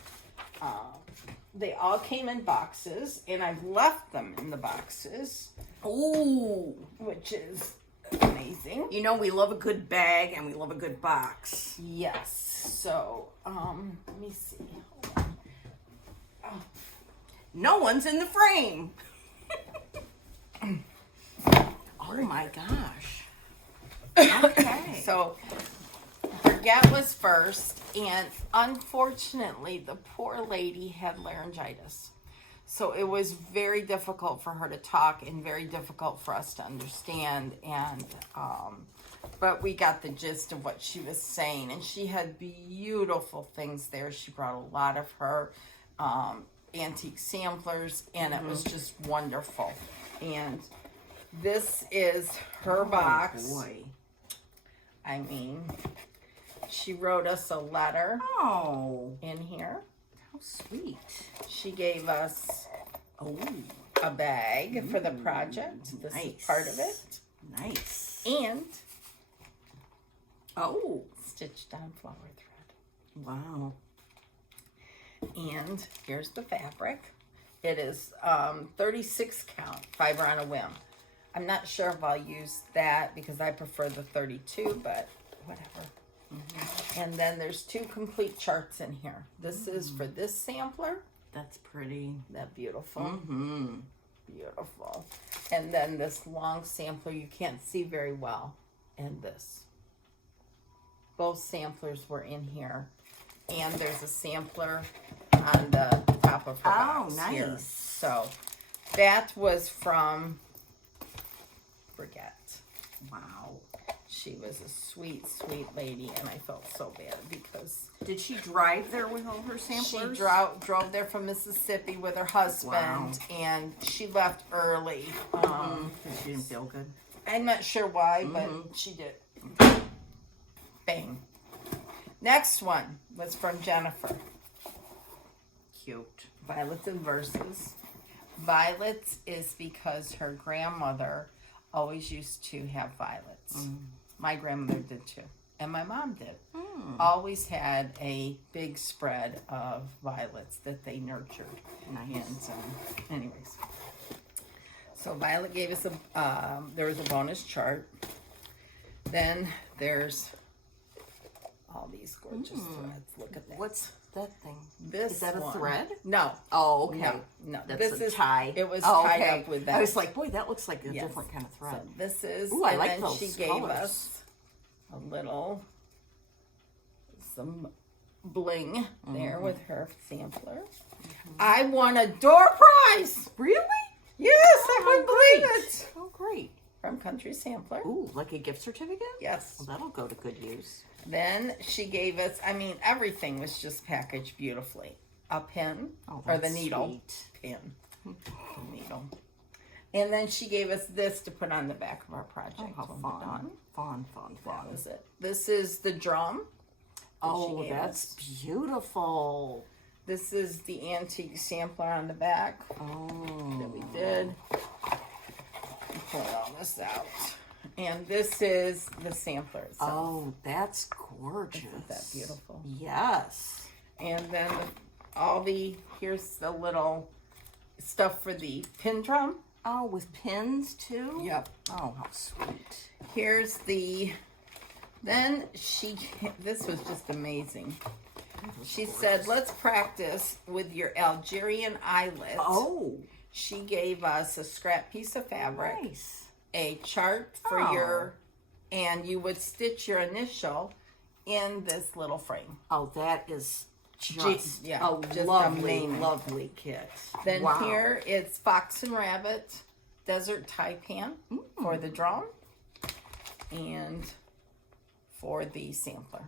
They all came in boxes, and I've left them in the boxes. Ooh, which is amazing. We love a good bag, and we love a good box. Yes. So, let me see. Hold on. No one's in the frame. Oh my gosh. Okay. So, Brigitte was first, and unfortunately, the poor lady had laryngitis. So it was very difficult for her to talk and very difficult for us to understand. And but we got the gist of what she was saying, and she had beautiful things there. She brought a lot of her antique samplers, and it was just wonderful. And this is her box. Boy. I mean, she wrote us a letter Oh, in here. how sweet. She gave us a bag for the project. This is part of it. Nice. And Oh, stitched on flower thread. wow. And here's the fabric. It is 36 count, fiber on a whim. I'm not sure if I'll use that because I prefer the 32, but whatever. And then there's 2 complete charts in here. This is for this sampler. That's pretty. That beautiful. Mm-hmm. Beautiful. And then this long sampler you can't see very well. And this. Both samplers were in here. And there's a sampler on the top of her box here. Nice. So that was from Forget. Wow. She was a sweet, sweet lady, and I felt so bad because Did she drive there with all her samplers? she drove there from Mississippi with her husband, and she left early. She didn't feel good. I'm not sure why, but she did. Bang. Next one was from Jennifer. Cute. Violets and Verses. Violets is because her grandmother always used to have violets. My grandmother did too. And my mom did. Always had a big spread of violets that they nurtured. Nice. And anyways. So Violet gave us there was a bonus chart. Then there's all these gorgeous threads. Look at that. What's that thing? This Is that a one. thread? No. Oh, okay. No. That's This a is tie. It was Oh, tied okay. up with that. I was like, boy, that looks like a Yes. different kind of thread. So this is, Ooh, I and like then those she gave colors. us a little, some bling there with her sampler. I won a door prize. Really? Yes, I couldn't believe it. Oh, great. From Country Sampler. Ooh, like a gift certificate? Yes. Well, that'll go to good use. Then she gave us, I mean, everything was just packaged beautifully. A pin, Oh, or the that's needle. sweet. Pin. The needle. And then she gave us this to put on the back of our project. Oh, how when we're done. fun. Fun. That was it. This is the drum. Oh, gave that's us. beautiful. This is the antique sampler on the back Oh. that we did. Pull all this out. And this is the sampler itself. Oh, that's gorgeous. Isn't that beautiful? Yes. And then here's the little stuff for the pin drum. Oh, with pins too? Yep. Oh, how sweet. Here's this was just amazing. She said, let's practice with your Algerian eyelet. Oh, She gave us a scrap piece of fabric, nice. a chart for and you would stitch your initial in this little frame. Oh, that is just just lovely, amazing. lovely kit. Then Wow. here it's Fox and Rabbit Desert Taipan for the drum and for the sampler.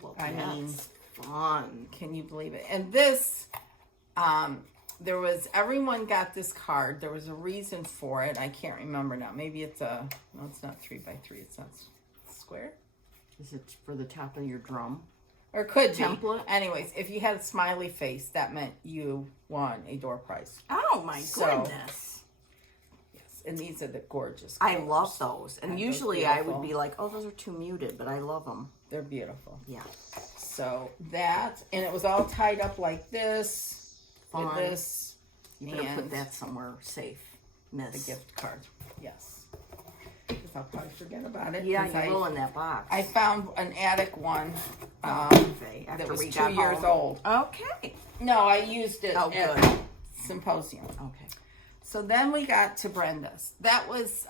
Well, I mean, that's fun. can you believe it? And this, everyone got this card. There was a reason for it. I can't remember now. Maybe it's it's not 3x3. It's not square. Is it for the top of your drum? Or it could Template? be. Anyways, if you had a smiley face, that meant you won a door prize. Oh my So- goodness. Yes, and these are the gorgeous I colors. love those. And Aren't those usually I beautiful? would be like, oh, those are too muted, but I love them. They're beautiful. Yeah. So that, and it was all tied up like this, Fun. with this, You better put and that somewhere safe, miss. the gift card. Yes. Because I'll probably forget about it. Yeah, 'cause you will in that box. I found an attic one Okay, that after was we 2 got years home. old. Okay. No, I used it Oh, at good. Symposium. Okay. So then we got to Brenda's. That was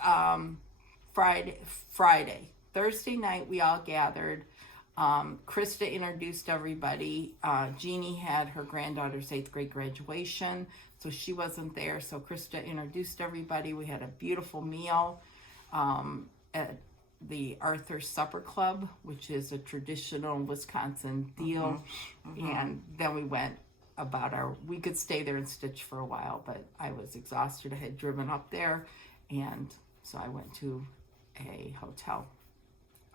Friday. Thursday night we all gathered. Krista introduced everybody. Jeannie had her granddaughter's 8th grade graduation, so she wasn't there. So Krista introduced everybody. We had a beautiful meal at the Arthur Supper Club, which is a traditional Wisconsin deal. And then we went we could stay there and stitch for a while, but I was exhausted. I had driven up there, and so I went to a hotel.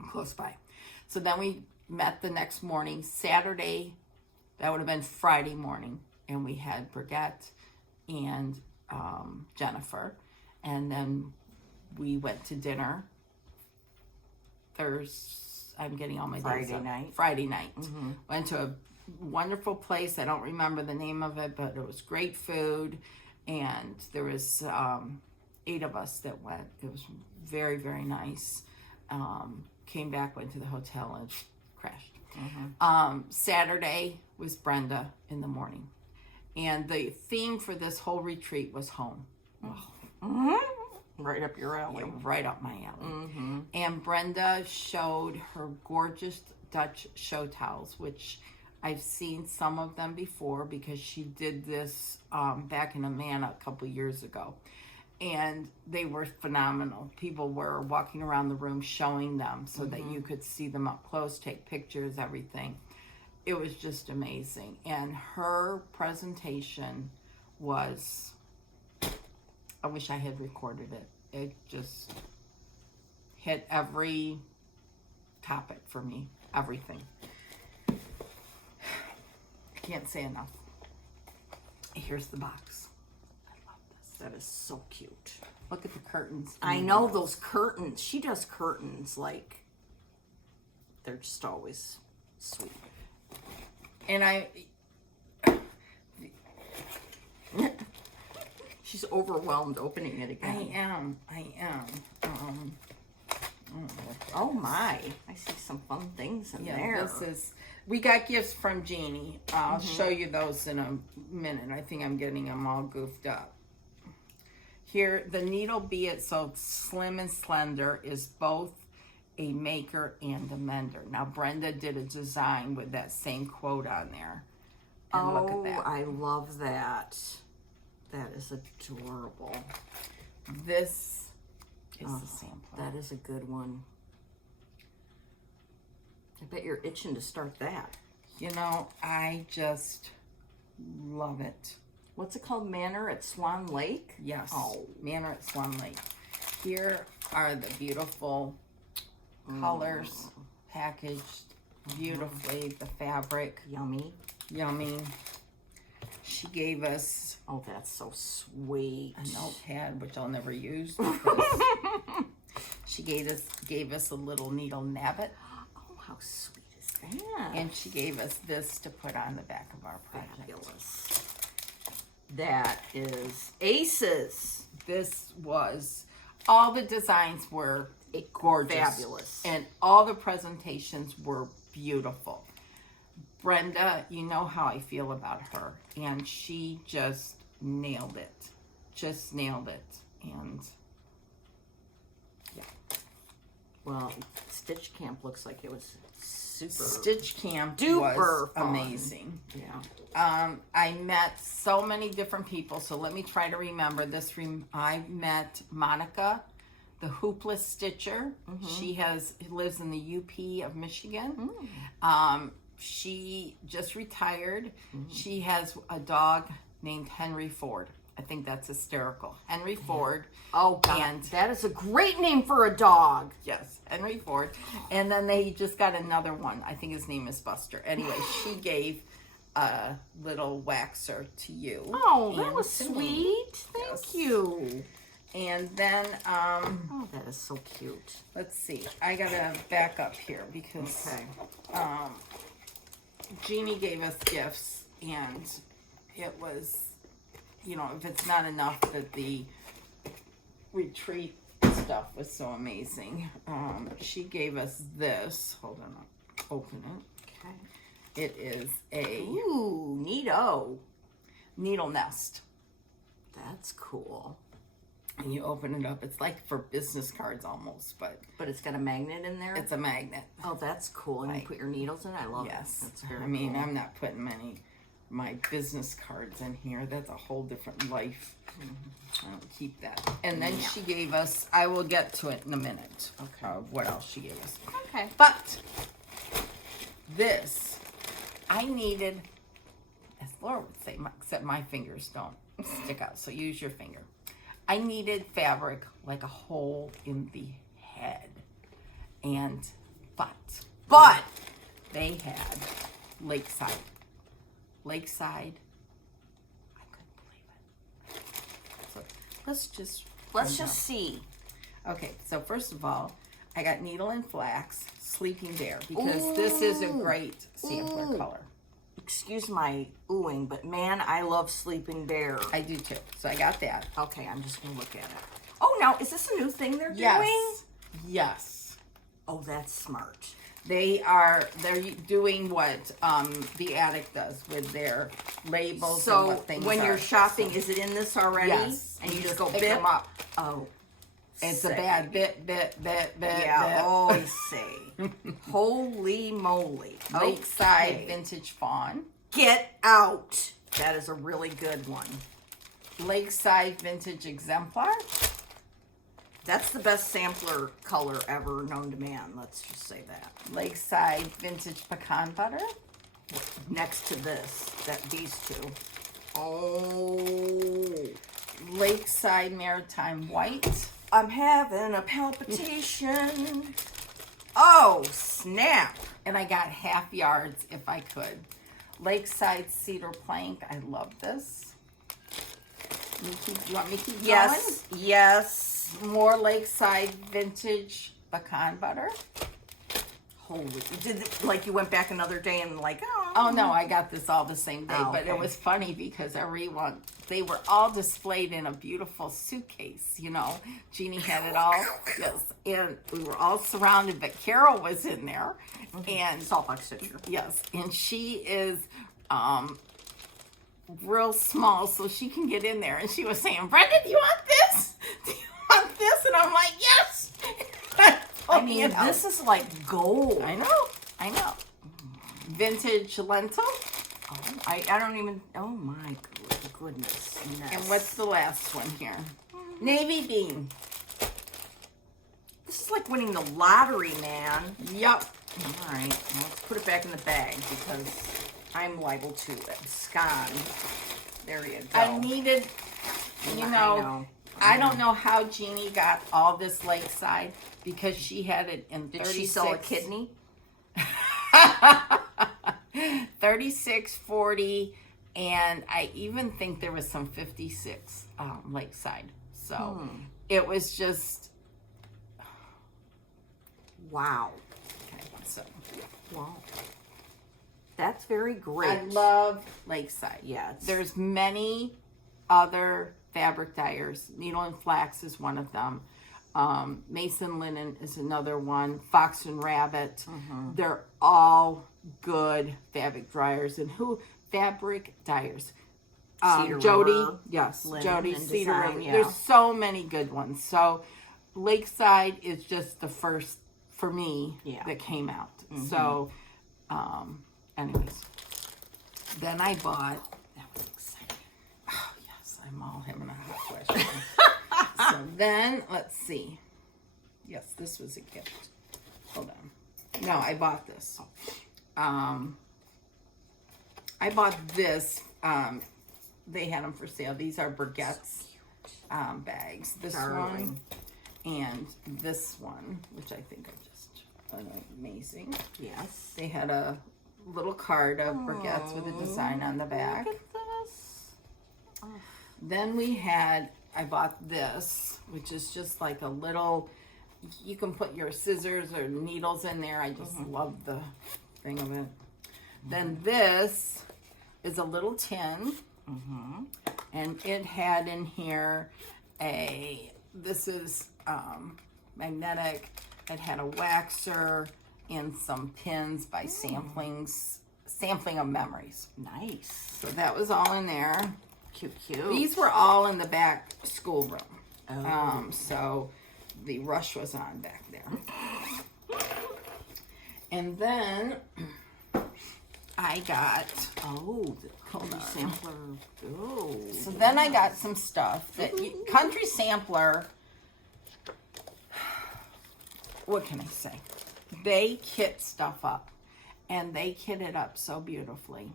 close by. So then we met the next morning, Saturday. That would have been Friday morning, and we had Brigitte and Jennifer, and then we went to dinner. I'm getting all my days up. Friday night. Mm-hmm. Went to a wonderful place. I don't remember the name of it, but it was great food, and there was 8 of us that went. It was very, very nice. Came back, went to the hotel, and crashed. Mm-hmm. Saturday was Brenda in the morning, and the theme for this whole retreat was home. Mm-hmm. Right up your alley. Yeah, right up my alley. Mm-hmm. And Brenda showed her gorgeous Dutch show towels, which I've seen some of them before because she did this back in Amana a couple years ago. And they were phenomenal. People were walking around the room showing them so that you could see them up close, take pictures, everything. It was just amazing. And her presentation was, I wish I had recorded it. It just hit every topic for me, everything. I can't say enough. Here's the box. That is so cute. Look at the curtains. I know those curtains. She does curtains like they're just always sweet. And she's overwhelmed opening it again. I am. Oh my. I see some fun things in there. We got gifts from Jeannie. I'll show you those in a minute. I think I'm getting them all goofed up. Here, the needle, be it so slim and slender, is both a maker and a mender. Now, Brenda did a design with that same quote on there. And look at that. I love that. That is adorable. This is the sampler. That is a good one. I bet you're itching to start that. You know, I just love it. What's it called? Manor at Swan Lake? Yes. Manor at Swan Lake. Here are the beautiful colors packaged beautifully. The fabric. Yummy. She gave us... Oh, that's so sweet. A notepad, which I'll never use. She gave us a little needle nabbit. Oh, how sweet is that? And she gave us this to put on the back of our project. Fabulous. That is aces. This was, all the designs were gorgeous. Fabulous. And all the presentations were beautiful. Brenda, you know how I feel about her. And she just nailed it. And yeah. Well, Stitch Camp looks like it was super. Stitch Camp duper was fun. Amazing. Yeah. I met so many different people, so let me try to remember this. I met Monica, the hoopless stitcher. She lives in the UP of Michigan. She just retired. She has a dog named Henry Ford. I think that's hysterical. Henry Ford. Oh, God. And that is a great name for a dog. Yes, Henry Ford. And then they just got another one. I think his name is Buster. Anyway, she gave a little waxer to you. Oh, that was sweet. Thank you. And then, oh, that is so cute. Let's see. I got to back up here because Jeannie gave us gifts, and it was, you know, if it's not enough that the retreat stuff was so amazing. She gave us this. Hold on, I'll open it. Okay. It is a neato needle nest. That's cool. And you open it up. It's like for business cards almost, but it's got a magnet in there. It's a magnet. Oh, that's cool. And you put your needles in. I love it. Yes, that's very cool. I'm not putting my business cards in here. That's a whole different life. I don't keep that. And then she gave us, I will get to it in a minute. Okay. What else she gave us. Okay. But this, I needed, as Laura would say, except my fingers don't stick out, so use your finger. I needed fabric like a hole in the head. And But they had Lakeside. Lakeside. I couldn't believe it. So let's just see. Okay, so first of all, I got Needle and Flax, Sleeping Bear, because this is a great sampler color. Excuse my oohing, but man, I love Sleeping Bear. I do too. So I got that. Okay, I'm just gonna look at it. Oh, now is this a new thing they're doing? Yes. Oh, that's smart. They're doing what the Attic does with their labels. So and what things when you're are. shopping, is it in this already? Yes. And you just go go pick bit them up. Oh, It's sick. a bad bit. Yeah. Oh, I say. Holy moly. Lakeside Okay. Vintage Fawn. Get out. That is a really good one. Lakeside Vintage Exemplar. That's the best sampler color ever known to man. Let's just say that. Lakeside Vintage Pecan Butter. Next to these two. Oh. Lakeside Maritime White. I'm having a palpitation. Oh, snap. And I got half yards if I could. Lakeside Cedar Plank. I love this. You want me to keep Yes, yes. going? More Lakeside Vintage Pecan Butter. Holy, like you went back another day and like, Oh no, I got this all the same day, Oh, but okay. it was funny because they were all displayed in a beautiful suitcase, you know. Jeannie had it all, yes, and we were all surrounded, but Carol was in there, and Saltbox stitcher. yes, and she is real small, so she can get in there, and she was saying, Brenda, do you want this? Do you want this? And I'm like, yes! I mean, this is like gold. I know. Vintage lentil. Oh, I don't even, oh my goodness. And what's the last one here? Navy bean. This is like winning the lottery, man. Yep. All right, well, let's put it back in the bag because I'm liable to abscond. There you go. I needed, I don't know how Jeannie got all this Lakeside because she had it in 36. Did she sell a kidney? 36, 40, and I even think there was some 56 Lakeside. So it was just wow. okay. So Wow. That's very great. I love Lakeside. Yeah, There's many other fabric dyers. Needle and Flax is one of them. Mason Linen is another one. Fox and Rabbit. They're all good fabric dyers. And fabric dyers? Cedar Jody. River, Yes, Linen Jody. and Cedar Design, River. yeah. There's so many good ones. So Lakeside is just the first for me that came out. So, anyways, then I bought. That was exciting. Oh yes, I'm all having a hot flash. So then let's see. Yes, this was a gift. Hold on. No, I bought this. I bought this. They had them for sale. These are Burgette's bags. This one and this one, which I think are just amazing. Yes. They had a little card of Burgette's with a design on the back. Look at this. Then I bought this, which is just like a little, you can put your scissors or needles in there. I just love the thing of it. Then this is a little tin, and it had in here this is magnetic. It had a waxer and some pins by sampling of memories. Nice. So that was all in there. Cute, cute. These were all in the back schoolroom. Oh. So the rush was on back there. And then I got, Country Sampler. Oh. so then I got some stuff that Country Sampler, what can I say? They kit stuff up. And they kit it up so beautifully.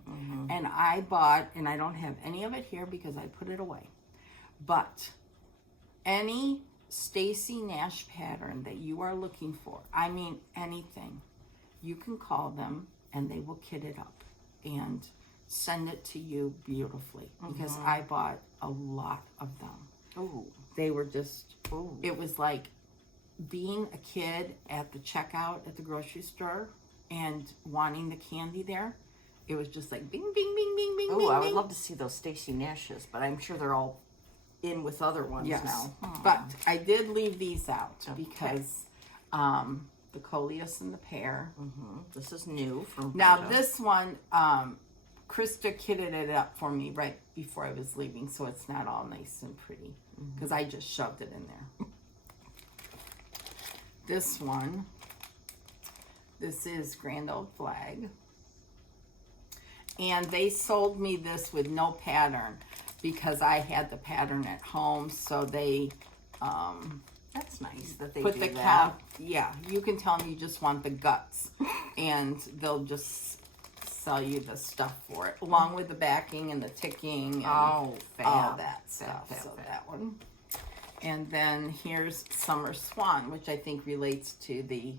And I bought, and I don't have any of it here because I put it away. But any Stacy Nash pattern that you are looking for, I mean anything, you can call them and they will kit it up and send it to you beautifully, because I bought a lot of them. Oh, They were just, it was like being a kid at the checkout at the grocery store and wanting the candy there. It was just like bing, bing, bing, bing, bing, oh, bing, I would bing. love to see those Stacy Nashes, but I'm sure they're all in with other ones now. But I did leave these out because the coleus and the pear. This is new from Now Brenda. this one, Krista kitted it up for me right before I was leaving, so it's not all nice and pretty, because I just shoved it in there. This one, this is Grand Old Flag. And they sold me this with no pattern because I had the pattern at home, so they That's nice that they put do the that. cap. Yeah, you can tell them you just want the guts, and they'll just sell you the stuff for it, along with the backing and the ticking and all that stuff. So that one. And then here's Summer Swan, which I think relates to the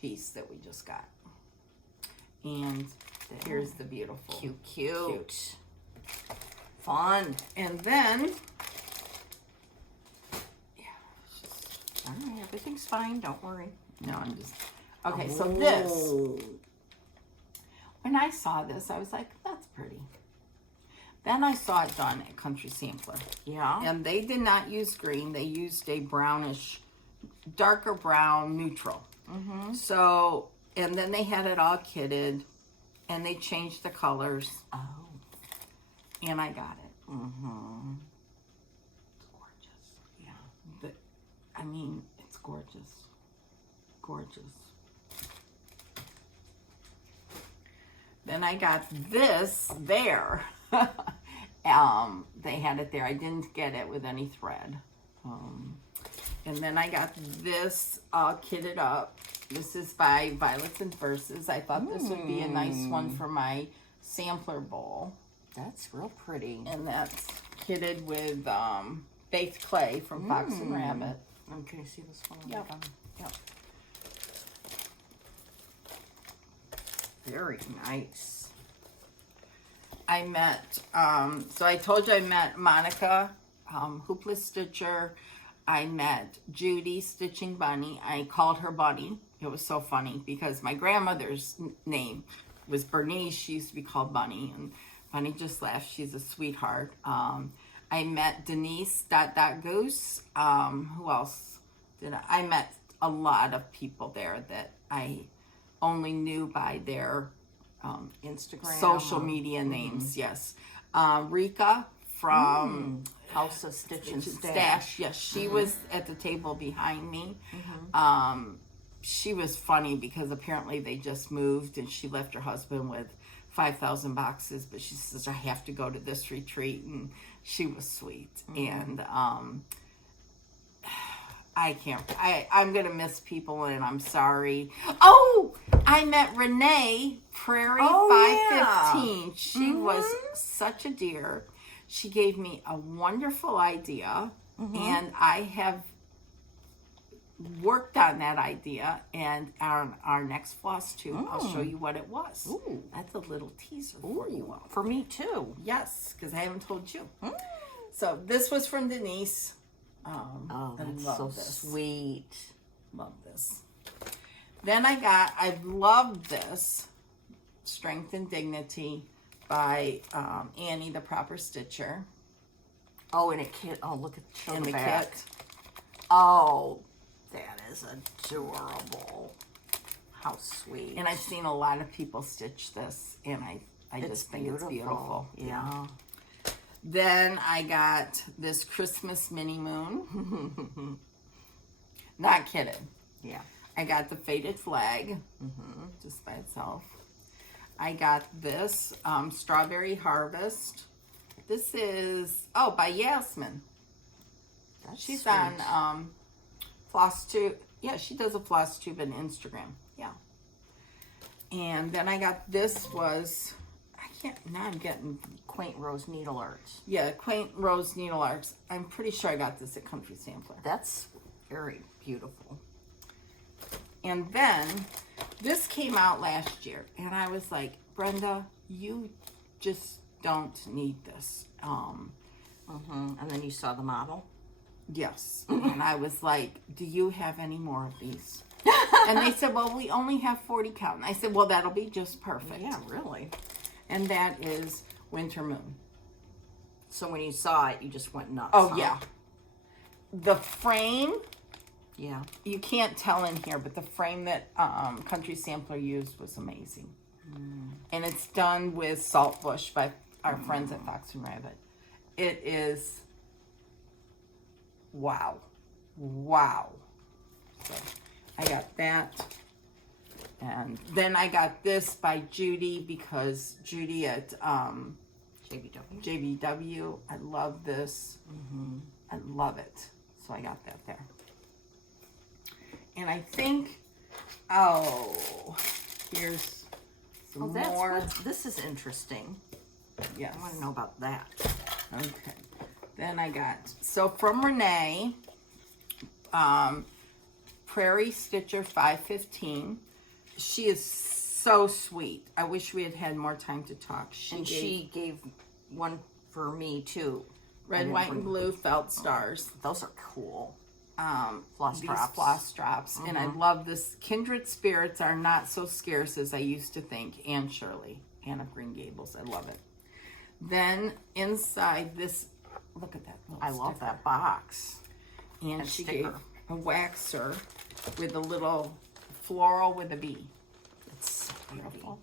piece that we just got. And here's the beautiful. Cute. Fun. And then, All right, everything's fine. Don't worry. no, I'm just, okay, so this, Oh. when I saw this, I was like, that's pretty. Then I saw it done at Country Sampler. Yeah. And they did not use green. They used a brownish, darker brown neutral. So, and then they had it all kitted, and they changed the colors, Oh. and I got it. It's gorgeous. Yeah. I mean, it's gorgeous. Gorgeous. Then I got this there. They had it there. I didn't get it with any thread. And then I got this kitted up. This is by Violets and Verses. I thought this would be a nice one for my sampler bowl. That's real pretty. And that's kitted with baked clay from Fox and Rabbit. Can you see this one? Yep. Yep. Very nice. I met, so I told you I met Monica, Hoopless Stitcher. I met Judy, Stitching Bunny. I called her Bunny. It was so funny because my grandmother's name was Bernice. She used to be called Bunny, and Bunny just laughed. She's a sweetheart. I met Denise, Goose. Who else did I met a lot of people there that I only knew by their Instagram. social media names. Yes. Rika from House of Stitch and Stash. Yes, she was at the table behind me. She was funny because apparently they just moved and she left her husband with 5,000 boxes, but she says, I have to go to this retreat, and she was sweet. And I'm going to miss people, and I'm sorry. Oh, I met Renee, Prairie 515. She was such a dear. She gave me a wonderful idea, and I have worked on that idea, and on our next floss tube, I'll show you what it was. Ooh. That's a little teaser for you all. For me too. Yes, because I haven't told you. So this was from Denise. Oh, I that's love so this. sweet. Love this. Then I loved this, Strength and Dignity by Annie, the Proper Stitcher. Oh, and a kit. Oh, look at show In the the back. kit. Oh, that is adorable. How sweet. And I've seen a lot of people stitch this, and I It's just think it's beautiful. Yeah. Then I got this Christmas Mini Moon. Not kidding. Yeah. I got the Faded Flag, just by itself. I got this Strawberry Harvest. This is, by Yasmin. That's She's sweet. on Floss Tube. Yeah, she does a Floss Tube on Instagram. Yeah. And then I got this was, now I'm getting, Quaint Rose Needle Arts. yeah, Quaint Rose Needle Arts. I'm pretty sure I got this at Country Sampler. That's very beautiful. And then This came out last year, and I was like, Brenda, you just don't need this. And then you saw the model. Yes. And I was like, do you have any more of these? And they said, well, we only have 40 count. And I said, well, that'll be just perfect. Yeah, really. And that is Winter Moon. So when you saw it, you just went nuts. Oh, huh? yeah. The frame, Yeah. you can't tell in here, but the frame that Country Sampler used was amazing. And it's done with Saltbush by our friends at Fox and Rabbit. It is, wow. Wow. So I got that. And then I got this by Judy, because Judy at JBW. I love this. I love it. So I got that there. And I think, here's some more. This is interesting. Yes. I want to know about that. Okay. Then I got, so from Renee, Prairie Stitcher 515. She is so sweet. I wish we had had more time to talk. She gave one for me too. Red, white, and blue felt stars. Those are cool. Floss drops. And I love this. Kindred spirits are not so scarce as I used to think. Anne Shirley, Anne of Green Gables. I love it. Then inside this, look at that. I love that box. And she gave sticker. a waxer with a little floral with a bee. It's so beautiful.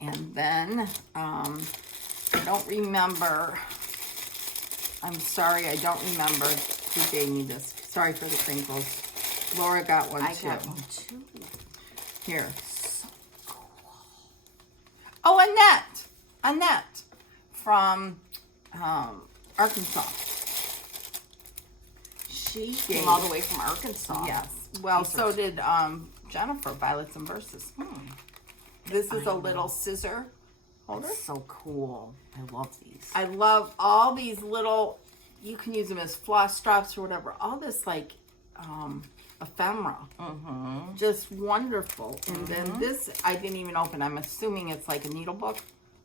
And then, I don't remember. I'm sorry, I don't remember who gave me this. Sorry for the crinkles. Laura got one too. I got one too. Here. So cool. Oh, Annette from Arkansas. She gave, Came all the way from Arkansas. yes. Well, so did Jennifer, Violets and Verses. This is a little scissor holder. That's so cool. I love these. I love all these little, you can use them as floss drops or whatever. All this like ephemera. Just wonderful. And then this, I didn't even open. I'm assuming it's like a needle book.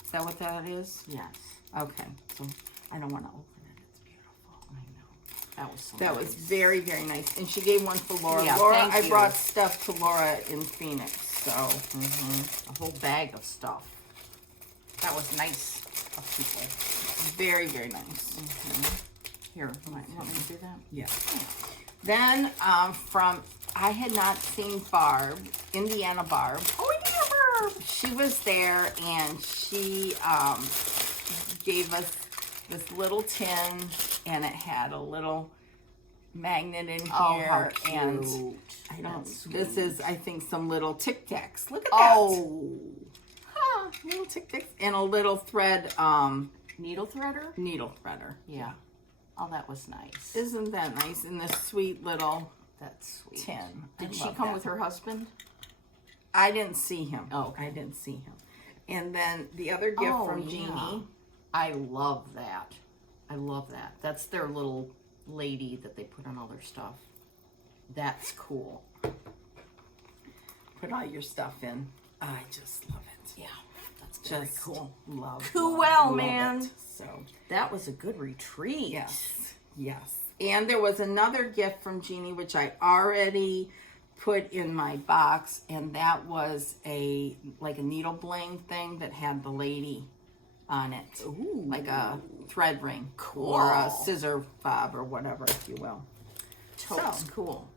Is that what that is? Yes. Okay. So I don't want to open it. It's beautiful. I know. That was so That nice. was very, very nice. And she gave one for Laura. Yeah, Laura, thank I you. brought stuff to Laura in Phoenix. So a whole bag of stuff. That was nice of people. very, very nice. Here, you want me to do that? Yeah. Then from, I had not seen Barb, Indiana Barb. Oh, Indiana Barb! She was there and she gave us this little tin, and it had a little magnet in here. Oh, how and cute. I don't. That's This is, I think, some little Tic Tacs. Look at Oh. that. Little Tic Tacs and a little thread. Needle threader? Needle threader. Yeah. Oh, that was nice. Isn't that nice? In this sweet little That's sweet. tin. I Did she love come that. with her husband? I didn't see him. Oh, okay. I didn't see him. And then the other gift from Jeannie. I love that. I love that. That's their little lady that they put on all their stuff. That's cool. Put all your stuff in. I just love it. Yeah, that's very Just cool. love. Cool, love man. it. So That was a good retreat. yes, yes. And there was another gift from Jeannie, which I already put in my box, and that was a needle bling thing that had the lady on it. Ooh. Like a thread ring. Cool. Or a scissor fob or whatever, if you will. Totes cool.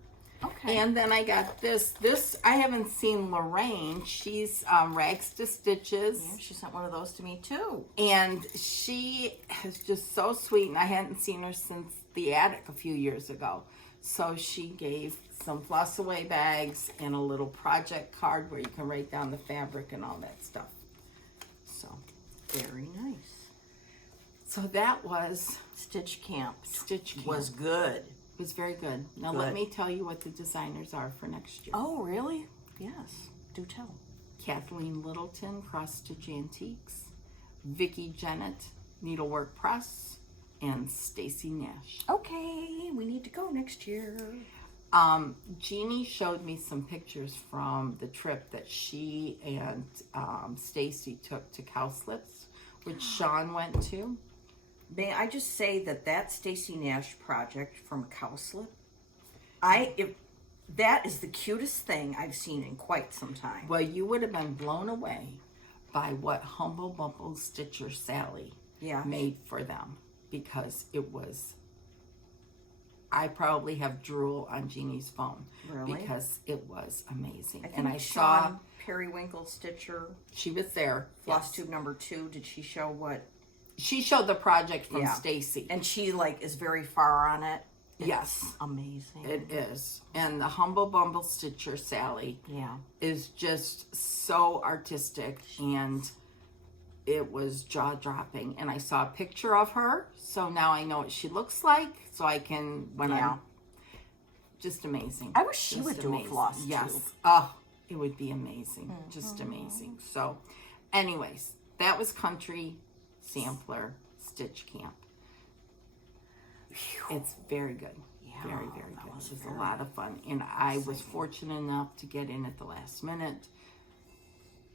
Okay. And then I got this. This, I haven't seen Lorraine. She's Rags to Stitches. yeah, she sent one of those to me too. And she is just so sweet. And I hadn't seen her since the attic a few years ago. So she gave some floss away bags and a little project card where you can write down the fabric and all that stuff. So Very nice. So that was Stitch Camp. Stitch Camp. Was good. It was very good. Now Good. let me tell you what the designers are for next year. Oh, really? Yes. Do tell. Kathleen Littleton, Cross Stitch Antiques, Vicki Jennett, Needlework Press, and Stacy Nash. Okay, we need to go next year. Jeannie showed me some pictures from the trip that she and Stacy took to Cowslips, which Sean went to. May I just say that Stacy Nash project from Cowslip, that is the cutest thing I've seen in quite some time. Well, you would have been blown away by what Humble Bumble Stitcher Sally made for them, because it was, I probably have drool on Jeannie's phone. Really? Because it was amazing. I saw Periwinkle Stitcher. She was there. Floss tube number 2. Did she show what? She showed the project from Stacy. And she is very far on it. Yes. Amazing. It is. And the Humble Bumble Stitcher Sally is just so artistic, and it was jaw-dropping. And I saw a picture of her, so now I know what she looks like, so I can, I'm just amazing. I wish she would do a floss tube. Yes. Oh, it would be amazing. Just amazing. So, anyways, that was Country Sampler Stitch Camp. It's very good. Yeah, very, very good. It was a lot of fun. And I was fortunate enough to get in at the last minute,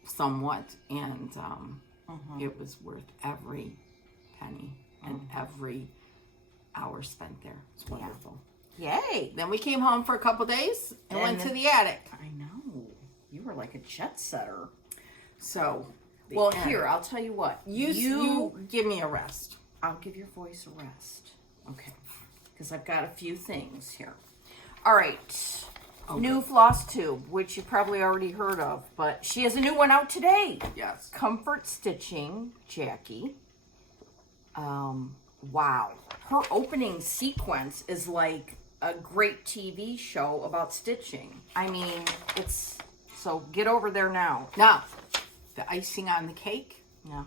somewhat. And it was worth every penny and every hour spent there. It's wonderful. Yay. Then we came home for a couple days and went to the attic. I know. You were like a jet setter. So, well, here, I'll tell you what. You give me a rest. I'll give your voice a rest. Okay. Because I've got a few things here. All right. Okay. New floss tube, which you probably already heard of, but she has a new one out today. Yes. Comfort Stitching, Jackie. Wow. Her opening sequence is like a great TV show about stitching. I mean, so get over there now. Now, the icing on the cake. Yeah.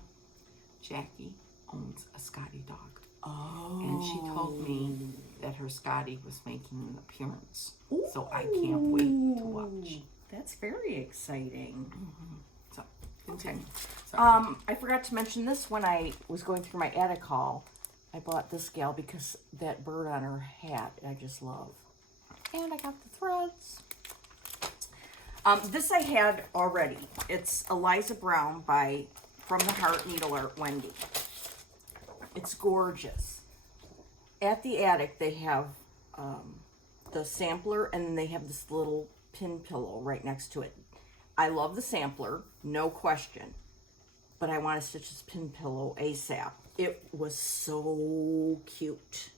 Jackie owns a Scotty dog. Oh. And she told me that her Scotty was making an appearance. Ooh. So I can't wait to watch. That's very exciting. Mm-hmm. So, continue. Okay. I forgot to mention this when I was going through my attic haul. I bought this gal because that bird on her hat I just love. And I got the threads. This I had already. It's Eliza Brown from the Heart Needle Art Wendy. It's gorgeous. At the attic, they have the sampler, and then they have this little pin pillow right next to it. I love the sampler, no question, but I want to stitch this pin pillow ASAP. It was so cute.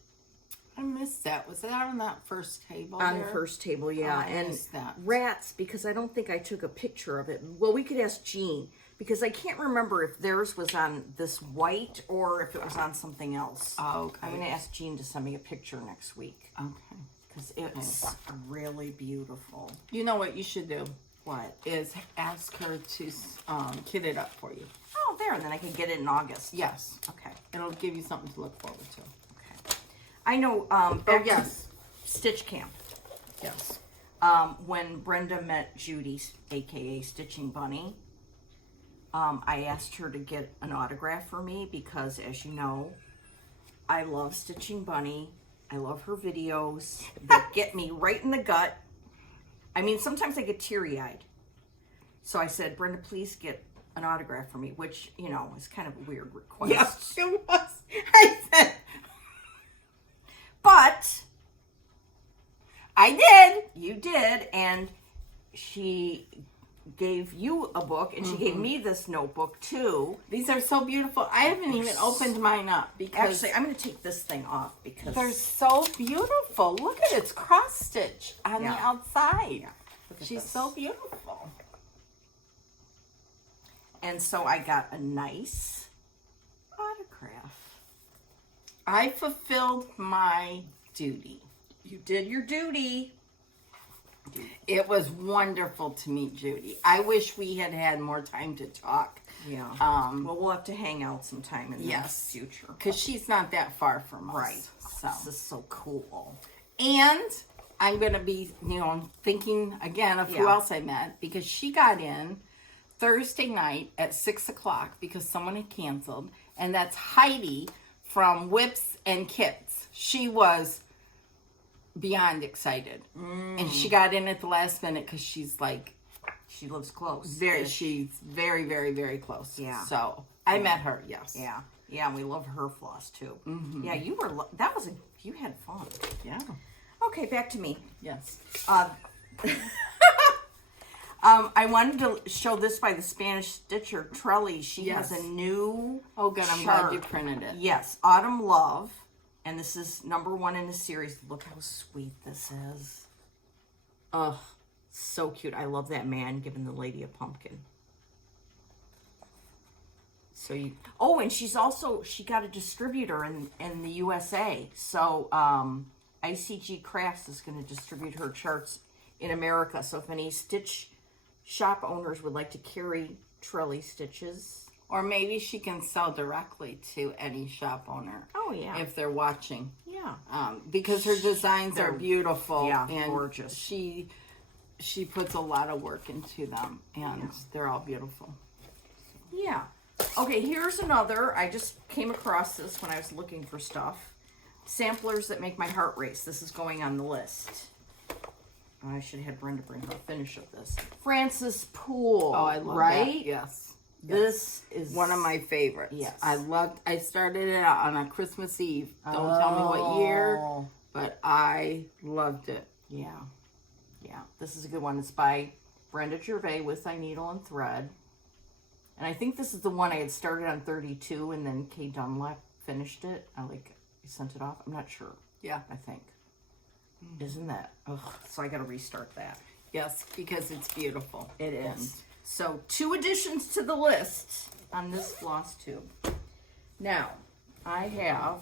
I missed that. Was that on that first table? On the first table, yeah. Oh, I missed that. Rats, because I don't think I took a picture of it. Well, we could ask Jean, because I can't remember if theirs was on this white or if it was on something else. Oh, okay. I'm going to ask Jean to send me a picture next week. Okay. Because it's really beautiful. You know what you should do? What? Is ask her to kit it up for you. Oh, there. And then I can get it in August. Yes. Okay. It'll give you something to look forward to. Okay. I know, to Stitch Camp. Yes. When Brenda met Judy, a.k.a. Stitching Bunny, I asked her to get an autograph for me because, as you know, I love Stitching Bunny. I love her videos. They get me right in the gut. I mean, sometimes I get teary-eyed. So I said, Brenda, please get an autograph for me, which, is kind of a weird request. Yes, it was. I said, but I did. You did, and she gave you a book, and she gave me this notebook too. These are so beautiful. I haven't even opened mine up because actually, I'm going to take this thing off because they're so beautiful. Look at it's cross stitch on the outside. Yeah. She's so beautiful. And so I got a nice autograph. I fulfilled my duty. You did your duty. It was wonderful to meet Judy. I wish we had had more time to talk. Yeah. Well, we'll have to hang out sometime in the future. Because she's not that far from us. Right. So. This is so cool. And I'm going to be, thinking again of who else I met. Because she got in Thursday night at 6 o'clock because someone had canceled. And that's Heidi from Whips and Kits. She was beyond excited. And she got in at the last minute because she's like, She lives close. she's very, very, very close. Yeah. So I met her, yes. Yeah. Yeah, and we love her floss too. Mm-hmm. Yeah, you had fun. Yeah. Okay, back to me. Yes. I wanted to show this by the Spanish Stitcher, Trelly. She has a new Oh, good. I'm glad you printed it. Yes, Autumn Love. And this is #1 in the series. Look how sweet this is. Ugh, so cute. I love that man giving the lady a pumpkin. So and she got a distributor in the USA. So ICG Crafts is going to distribute her charts in America. So if any stitch shop owners would like to carry Trelly stitches. Or maybe she can sell directly to any shop owner. Oh, yeah. If they're watching. Yeah. Because her designs are beautiful. Yeah, and gorgeous. She puts a lot of work into them. And they're all beautiful. Yeah. Okay, here's another. I just came across this when I was looking for stuff. Samplers that make my heart race. This is going on the list. I should have had Brenda bring her a finish of this. Francis Poole. Oh, I love right? that. Yes. This is one of my favorites. Yes. I started it on a Christmas Eve. Don't tell me what year, but I loved it. Yeah. Yeah. This is a good one. It's by Brenda Gervais with I Needle and Thread. And I think this is the one I had started on 32 and then Kay Dunlap finished it. I sent it off. I'm not sure. Yeah. I think. Isn't that? Ugh. So I got to restart that. Yes, because it's beautiful. It is. So 2 additions to the list on this floss tube. Now, I have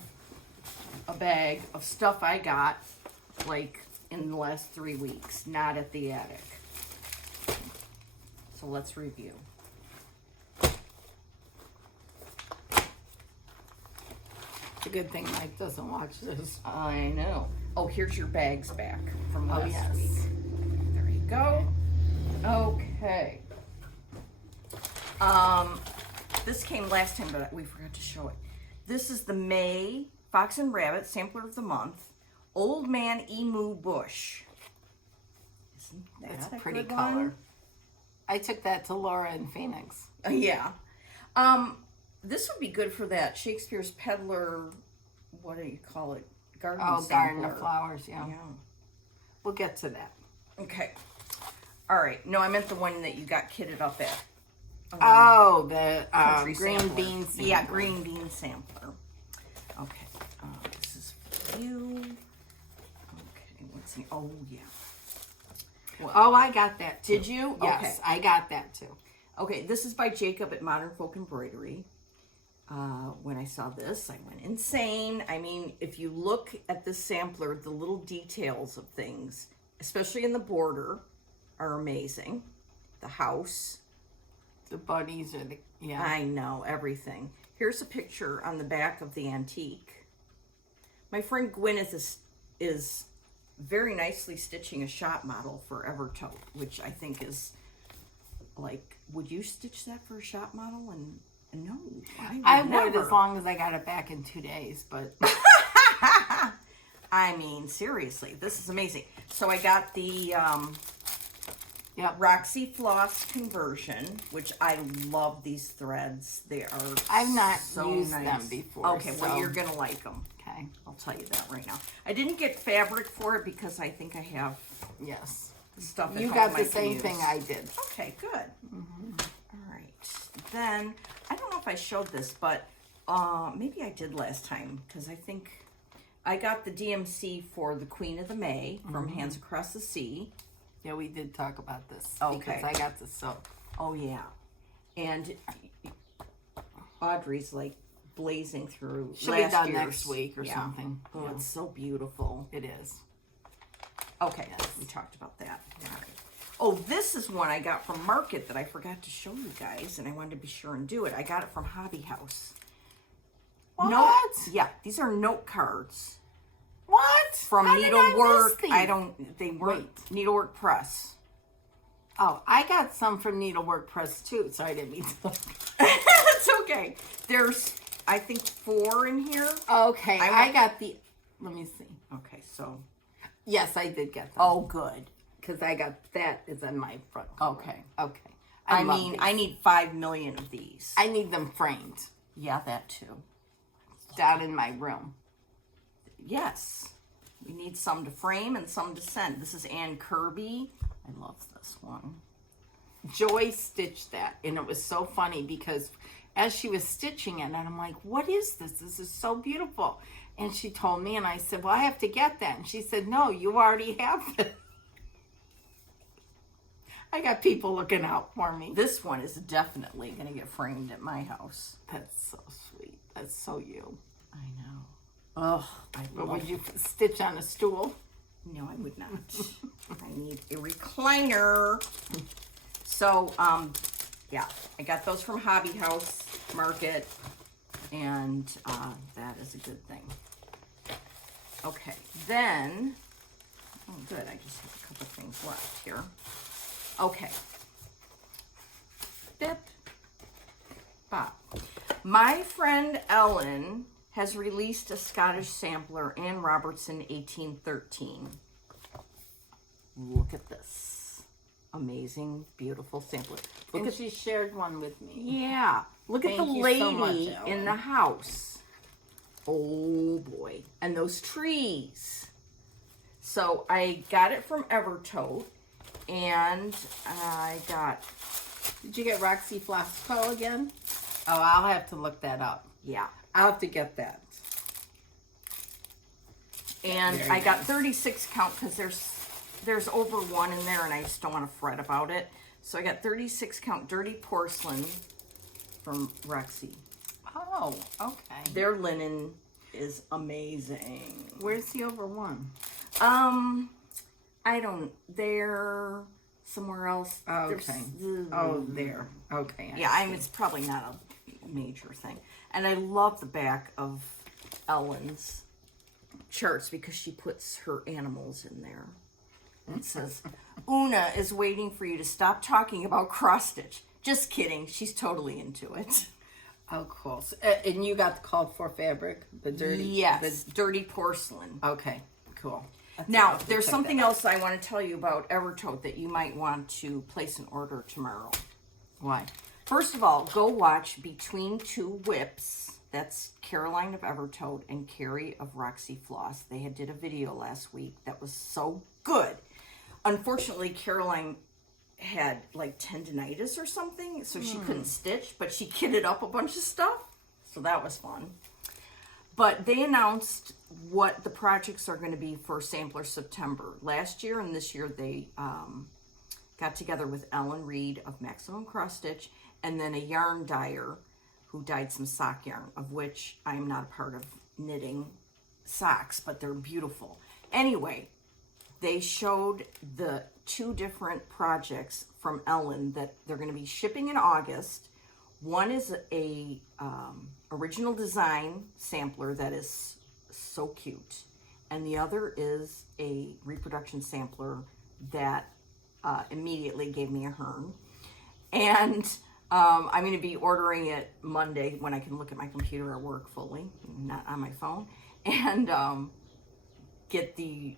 a bag of stuff I got in the last 3 weeks, not at the attic. So let's review. It's a good thing Mike doesn't watch this. I know. Oh, here's your bags back from last week. Yes. There you go. Okay. This came last time, but we forgot to show it. This is the May Fox and Rabbit Sampler of the Month. Old Man Emu Bush. Isn't It's that a pretty good color. one? I took that to Laura in Phoenix. Yeah. This would be good for that Shakespeare's Peddler, what do you call it? Garden Garden sampler. of Flowers, yeah. Yeah. We'll get to that. Okay. All right. No, I meant the one that you got kitted up at. The Country green sampler. bean sampler. Yeah, green bean sampler. Okay. This is for you. Okay. Let's see. Oh, yeah. Well, oh, I got that too. Did you? Yes, Okay. I got that too. Okay. This is by Jacob at Modern Folk Embroidery. When I saw this, I went insane. I mean, if you look at the sampler, the little details of things, especially in the border, are amazing. The house. The bunnies are yeah. I know, everything. Here's a picture on the back of the antique. My friend Gwyneth is very nicely stitching a shop model for Evertote, which I think is would you stitch that for a shop model? And no, I would as long as I got it back in 2 days, but I mean, seriously, this is amazing. So I got the Roxy Floss conversion, which I love these threads. They are I've not so used nice. them before. Okay, well, you're going to like them. Okay. I'll tell you that right now. I didn't get fabric for it because I think I have Yes. stuff at You home got I the can same use. thing I did. Okay, good. All right. Then, I don't know if I showed this, but maybe I did last time because I think I got the DMC for the Queen of the May from Hands Across the Sea. Yeah, we did talk about this. Okay. Because I got the soap. Oh, yeah. And Audrey's blazing through Should be last done year's. next week or something. Oh, Yeah. it's so beautiful. It is. Okay, we talked about that. All right. Oh, this is one I got from Market that I forgot to show you guys, and I wanted to be sure and do it. I got it from Hobby House. What? Yeah, these are note cards What? from How did I Needlework. miss these? They weren't Needlework Press. Oh, I got some from Needlework Press too. Sorry, I didn't mean to. That's okay. There's, I think, 4 in here. Okay, I got the. Let me see. Okay, so Yes, I did get them. Oh, good. Because I got that is in my front. Okay. Okay. I love mean, these. I need 5 million of these. I need them framed Yeah, that too. down in my room. Yes. We need some to frame and some to send. This is Ann Kirby. I love this one. Joy stitched that, and it was so funny because as she was stitching it, and I'm like, what is this? This is so beautiful. And she told me, and I said, well, I have to get that. And she said, no, you already have it. I got people looking out for me. This one is definitely going to get framed at my house. That's so sweet. That's so you. I know. Oh, I But love would you stitch on a stool? No, I would not. I need a recliner. So, yeah, I got those from Hobby House Market, and that is a good thing. Okay, then, oh good, I just have a couple things left here. Okay. Bip. Bop. My friend Ellen has released a Scottish sampler, Anne Robertson 1813. Look at this. Amazing, beautiful sampler. Look And at she shared one with me. yeah. Look at the Thank you lady so much, in Ellen. the house. Oh boy. And those trees. So I got it from Evertote, and I got, Did you get Roxy Flasco again? Oh, I'll have to look that up. yeah. I'll have to get that. And Very I got nice. 36 count because there's over one in there, and I just don't want to fret about it. So I got 36 count dirty porcelain from Roxy. Oh, okay. Their linen is amazing. Where's the over one? They're somewhere else. Okay. Oh, there. Okay. Yeah, I mean, it's probably not a major thing. And I love the back of Ellen's charts because she puts her animals in there. It says, Una is waiting for you to stop talking about cross stitch. Just kidding. She's totally into it. Oh, cool. So, and you got the called for fabric, the dirty. Yes, dirty porcelain. Okay. Cool. Now, there's something else I want to tell you about Evertote that you might want to place an order tomorrow. Why? First of all, go watch Between Two Whips. That's Caroline of Evertote and Carrie of Roxy Floss. They did a video last week that was so good. Unfortunately, Caroline had like tendinitis or something, so she couldn't stitch, but she kitted up a bunch of stuff, so that was fun. But they announced what the projects are going to be for Sampler September. Last year and this year, they got together with Ellen Reed of Maximum Cross Stitch, and then a yarn dyer who dyed some sock yarn, of which I am not a part of knitting socks, but they're beautiful. Anyway, they showed the 2 different projects from Ellen that they're going to be shipping in August. One is a original design sampler that is so cute, and the other is a reproduction sampler that immediately gave me a hern. And I'm going to be ordering it Monday when I can look at my computer at work fully, not on my phone, and get the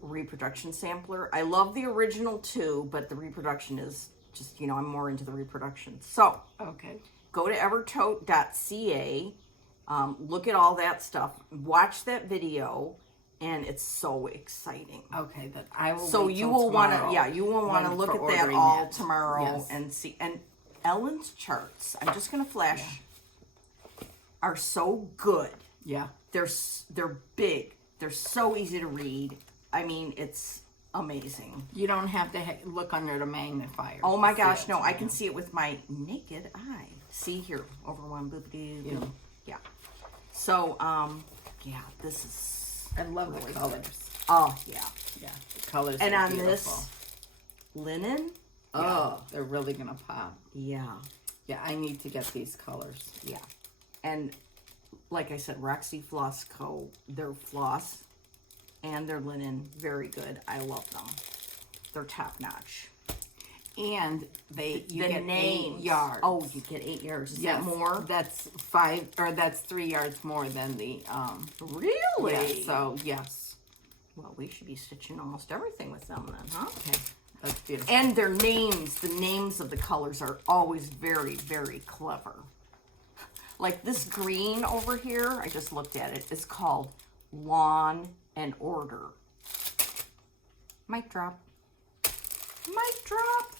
reproduction sampler. I love the original too, but the reproduction is just, I'm more into the reproduction. So Okay. go to evertote.ca, look at all that stuff, watch that video, and it's so exciting. Okay. That I will. So wait you till will want to, tomorrow you will want to when- look for at that ordering all it. tomorrow Yes. and see. And Ellen's charts, I'm just going to flash, are so good. Yeah. They're big. They're so easy to read. I mean, it's amazing. You don't have to look under the magnifier. Oh my to see gosh, it. no, I can see it with my naked eye. See here, over one, boop-a-doo, boop. Yeah. So, yeah, this is, I love the colors. oh, yeah. Yeah. The colors. And are on beautiful. this linen, Yeah, oh, they're really gonna pop. yeah, Yeah, I need to get these colors. yeah. And like I said, Roxy Floss Co., their floss and their linen, very good. I love them. They're top notch. And you The get names. 8 yards. Oh, you get 8 yards. Is yes, that more? That's 5, or that's 3 yards more than the Really? Yeah, so yes. Well, we should be stitching almost everything with them then, huh? Okay, that's beautiful. And their names, the names of the colors are always very, very clever. Like this green over here, I just looked at it, is called Lawn and Order. Mic drop. Mic drop.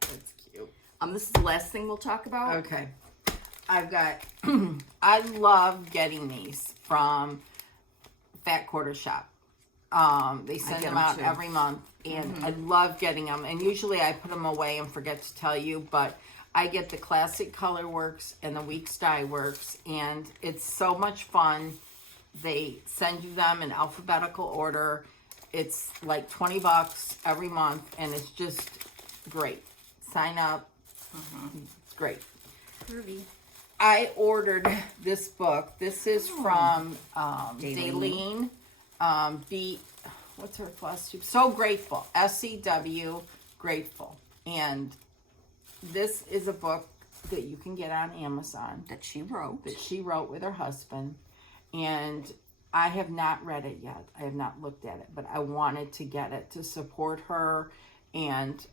That's cute. This is the last thing we'll talk about. Okay. I've got, I love getting these from Fat Quarter Shop. They send them out every month, and I love getting them. And usually I put them away and forget to tell you, but I get the Classic Color Works and the Weeks Dye Works, and it's so much fun. They send you them in alphabetical order. It's like $20 every month, and it's just great. Sign up. It's great. Curvy. I ordered this book. This is from Daleen. What's her last name? So Grateful. SEW Grateful. And this is a book that you can get on Amazon. That she wrote. That she wrote with her husband. And I have not read it yet. I have not looked at it. But I wanted to get it to support her and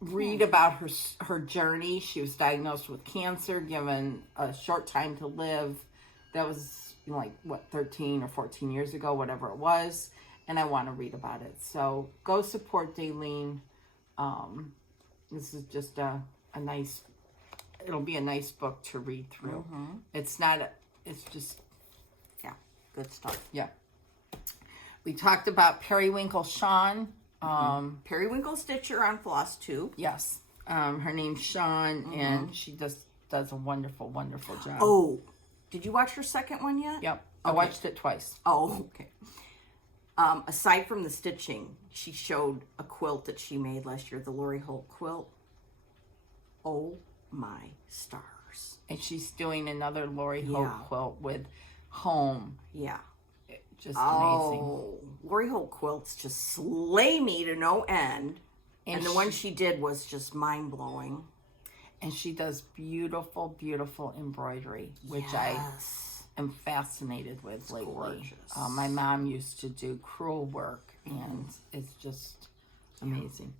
read about her journey. She was diagnosed with cancer, given a short time to live. That was like, what, 13 or 14 years ago, whatever it was. And I want to read about it. So go support Daleen. This is just a nice, it'll be a nice book to read through. It's not, it's just, yeah, good stuff. Yeah. We talked about Periwinkle Shawn. Periwinkle Stitcher on Floss Tube. Yes. Her name's Shawn, and she does a wonderful, wonderful job. Oh, did you watch her second one yet? Yep. I watched it twice. Oh, okay. Aside from the stitching, she showed a quilt that she made last year, the Lori Holt quilt. Oh my stars. And she's doing another Lori Holt quilt with Home. Yeah. Just amazing. Oh, Lori Holt quilts just slay me to no end. And the one she did was just mind-blowing. And she does beautiful, beautiful embroidery, which I am fascinated with lately. Gorgeous. My mom used to do crewel work, and it's just amazing.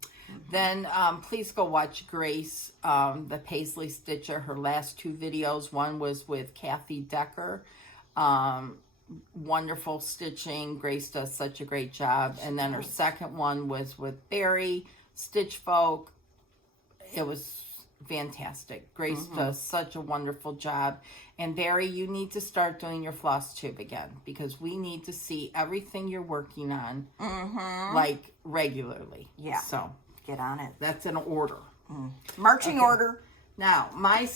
Then please go watch Grace, the Paisley Stitcher. Her last two videos, one was with Kathy Decker. Wonderful stitching. Grace does such a great job. And then her second one was with Barry, Stitch Folk. It was fantastic. Grace does such a wonderful job. And Barry, you need to start doing your floss tube again, because we need to see everything you're working on like regularly. Yeah. So get on it. that's an order. Marching order. Now, my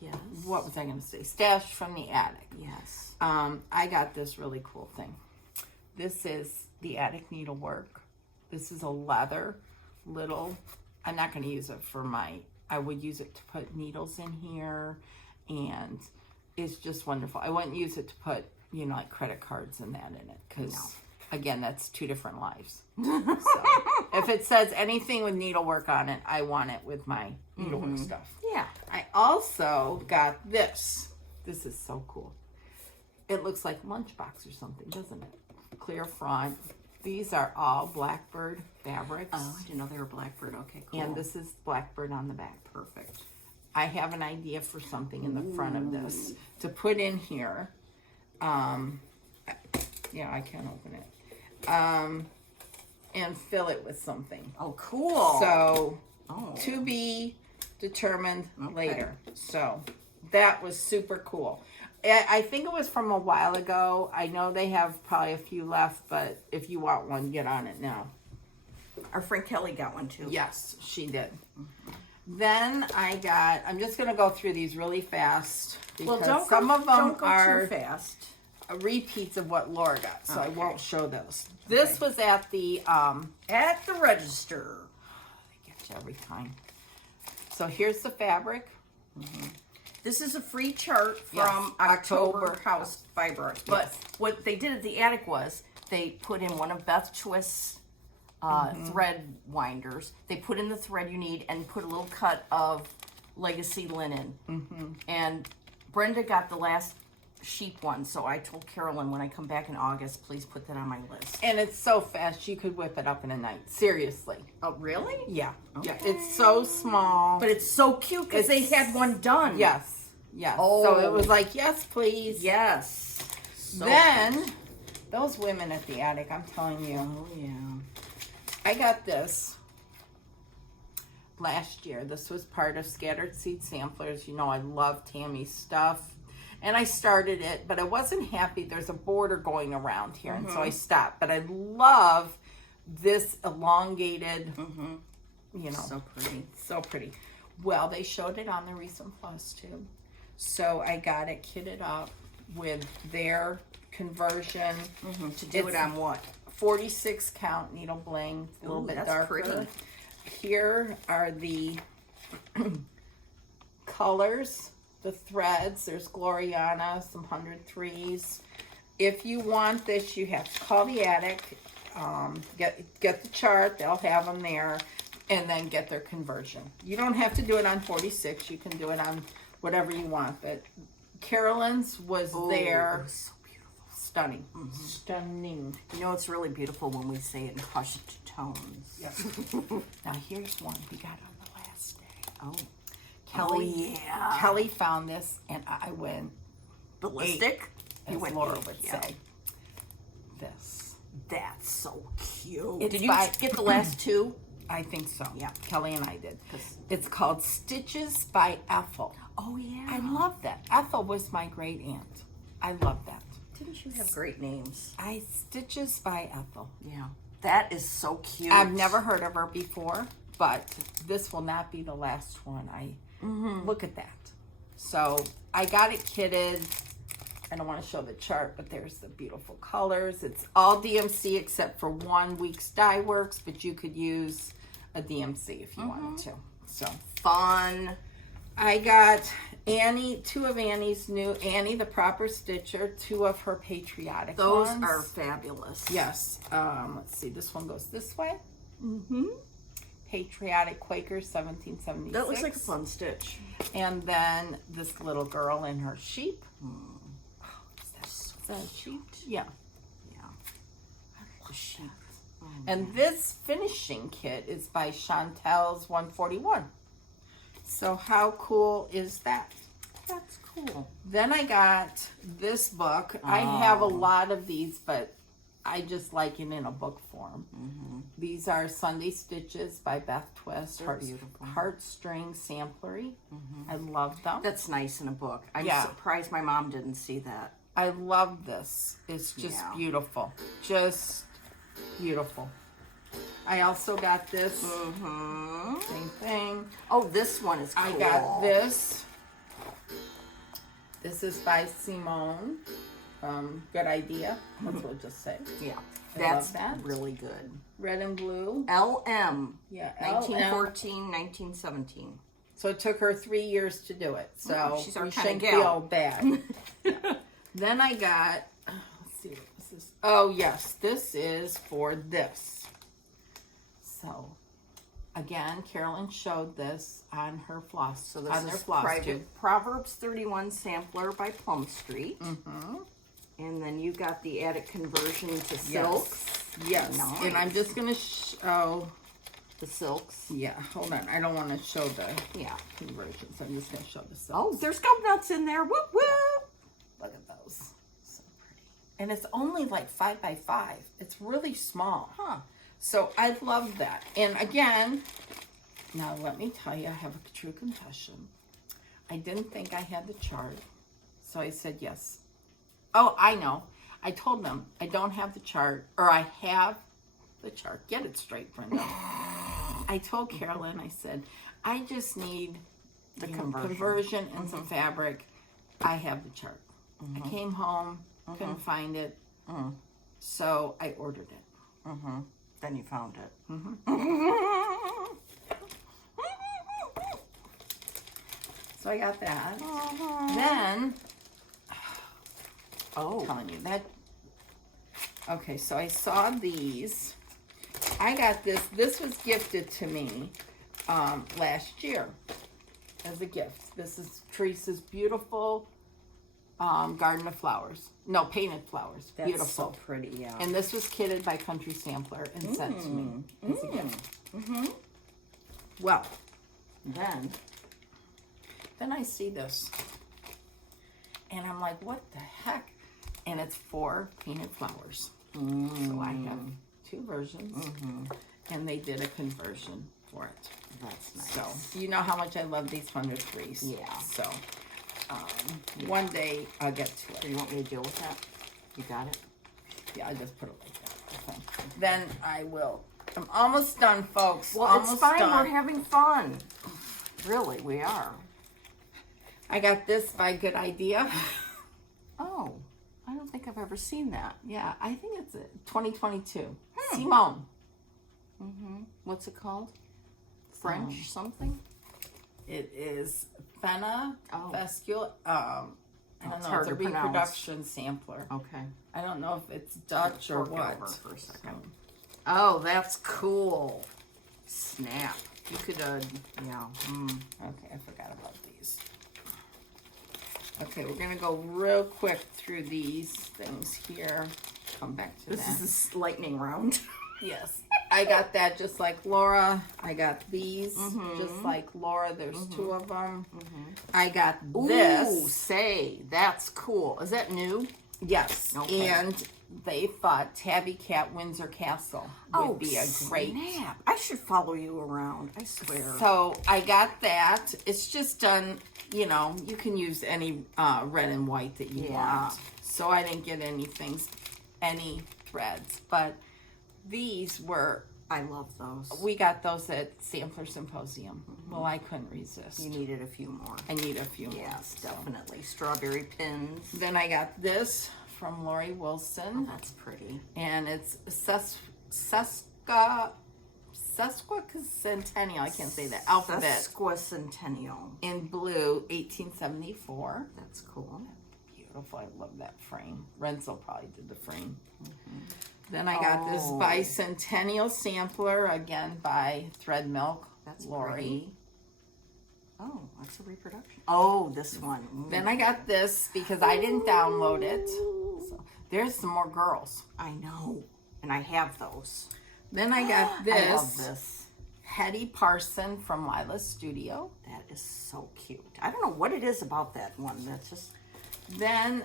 Yes. what was I going to say? Stash from the attic. Yes. I got this really cool thing. This is the attic needlework. This is a leather little, I'm not going to use it for I would use it to put needles in here, and it's just wonderful. I wouldn't use it to put, like credit cards and that in it, because again, that's two different lives. So if it says anything with needlework on it, I want it with my needlework stuff. Yeah. I also got this. This is so cool. It looks like Lunchbox or something, doesn't it? Clear front. These are all Blackbird fabrics. Oh, I didn't know they were Blackbird. Okay, cool. And this is Blackbird on the back. Perfect. I have an idea for something in the front of this to put in here. Yeah, I can open it. And fill it with something. Oh, cool. So, to be determined later. So, that was super cool. I think it was from a while ago. I know they have probably a few left, but if you want one, get on it now. Our friend Kelly got one too. Yes, she did. Then I'm just going to go through these really fast, because some of them are too fast. Repeats of what Laura got, so I won't show those. This was at the register. They get you every time. So here's the fabric. This is a free chart from October House Fiber. But what they did at the attic was they put in one of Beth Twist's thread winders. They put in the thread you need and put a little cut of legacy linen. And Brenda got the last sheep one. So I told Carolyn when I come back in August, please put that on my list. And it's so fast, you could whip it up in a night. Seriously. Oh, really? Yeah. Okay. Yeah. It's so small. But it's so cute because they had one done. Yes. Yes. Oh. So it was like, yes, please. Yes. So Then, those women at the attic, I'm telling you. Oh, yeah. I got this last year. This was part of Scattered Seed Samplers. You know, I love Tammy's stuff. And I started it, but I wasn't happy. There's a border going around here, and so I stopped. But I love this elongated, you know. So pretty. So pretty. Well, they showed it on the Recent Plus, too. So I got it kitted up with their conversion. To do it on what? 46 count needle bling, a little Ooh, bit that's darker. pretty. Here are the colors, the threads. There's Gloriana, some 103s. If you want this, you have to call the attic, get the chart. They'll have them there, and then get their conversion. You don't have to do it on 46. You can do it on whatever you want. But Carolyn's was there. It was so beautiful. Stunning. Stunning. You know, it's really beautiful when we say it in hushed tones. Yep. Now here's one we got on the last day. Oh. Kelly, yeah. Kelly found this, and I went Ballistic? as You went Laura eight, would yeah. say. This. That's so cute. It's Did you by- get the last two? I think so. Yeah. Kelly and I did. 'Cause- It's called Stitches by Ethel. Oh, yeah. I love that. Ethel was my great aunt. I love that. Didn't you have great names? Stitches by Ethel. Yeah. That is so cute. I've never heard of her before, but this will not be the last one. Look at that. So I got it kitted. I don't want to show the chart, but there's the beautiful colors. It's all DMC except for 1 week's dye works, but you could use a DMC if you wanted to. So Fun. I got Annie, 2 of Annie's new, Annie the Proper Stitcher, 2 of her patriotic Those ones. are fabulous. Yes. Let's see. This one goes this way. Mm-hmm. Patriotic Quaker, 1776. That looks like a fun stitch. And then this little girl and her sheep. That's Is that a sheep? Yeah. Yeah. The sheep. And this finishing kit is by Chantel's 141. So how cool is that? That's cool. Then I got this book. I have a lot of these, but I just like it in a book form. These are Sunday Stitches by Beth Twist. They're beautiful. Heartstring Samplery. I love them. That's nice in a book. I'm Yeah. surprised my mom didn't see that. I love this. It's just Yeah. beautiful. Just beautiful. I also got this. Same thing. Oh, this one is cool. I got this. This is by Simone from Good Idea. That's what we'll just say. Yeah. I That's love that. really good. Red and blue. LM. Yeah, 1914, 1917. So it took her 3 years to do it. So Oh, she's our we kind of shouldn't gal. feel bad. Yeah. Then I got, let's see what this is. Oh, yes. This is for this. So, again, Carolyn showed this on her floss. So this on their is floss tube. Proverbs 31 sampler by Plum Street. And then you got the attic conversion to silk. Yes. Nice. And I'm just going to show, The silks. yeah, hold on. I don't want to show the Yeah. conversions. I'm just going to show the silk. Oh, there's gum nuts in there. Whoop, whoop. Look at those. So pretty. And it's only like 5 by 5. It's really small. Huh. So I love that. And again, now let me tell you, I have a true confession. I didn't think I had the chart. So I said yes. Oh, I know. I told them I don't have the chart, or I have the chart. Get it straight, Brenda. I told Carolyn, I said, I just need the conversion and some fabric. I have the chart. I came home, couldn't find it. So I ordered it. Then you found it. So I got that. Then, Oh. I'm telling you that. Okay, so I saw these. I got this. This was gifted to me last year as a gift. This is Teresa's beautiful Garden of Flowers. No, Painted Flowers. That's Beautiful. so pretty, yeah. And this was kitted by Country Sampler and sent to me as a gift. Well, then I see this. And I'm like, what the heck? And it's 4 painted flowers. So I have 2 versions. And they did a conversion for it. That's nice. So, you know how much I love these Thunder Threes. Yeah. So, one day I'll get to it. Do you want me to deal with that? You got it? Yeah, I just put it like that. Okay. Then I will. I'm almost done, folks. Well, almost it's fine. done. We're having fun. Really, we are. I got this by Good Idea. Oh, I don't think I've ever seen that. Yeah, I think it's 2022. Simone. What's it called? French something? It is Fena Fescule. I don't It's know. hard It's a to pronounce. reproduction sampler. Okay. I don't know if it's Dutch or Fork it what. over for a second. Oh, that's cool. Snap. You could, yeah. Okay, I forgot about these. Okay, we're going to go real quick through these things here. Come back to This that. is a lightning round. Yes. I got that just like Laura. I got these just like Laura. There's 2 of them. I got this. Ooh, say, that's cool. Is that new? Yes. Okay. And they thought Tabby Cat Windsor Castle would be a great. Snap. I should follow you around. I swear. So I got that. It's just done, you know, you can use any red and white that you want. So I didn't get any threads. But these were, I love those. we got those at Sampler Symposium. Well, I couldn't resist. You needed a few more. I need a few more. Yes, so. definitely. Strawberry pins. Then I got this from Lori Wilson. That's pretty. And it's sesquicentennial. I can't say that. Alphabet. Sesquicentennial. In blue, 1874. That's cool. Beautiful. I love that frame. Renzel probably did the frame. Then I got this bicentennial sampler, again by Thread Milk. That's Lori. pretty. Oh, that's a reproduction. Oh, this one. Then I got this because I didn't download it. So there's some more girls. I know. And I have those. Then I got this. I love this. Hetty Parson from Lila's Studio. That is so cute. I don't know what it is about that one. That's just... Then,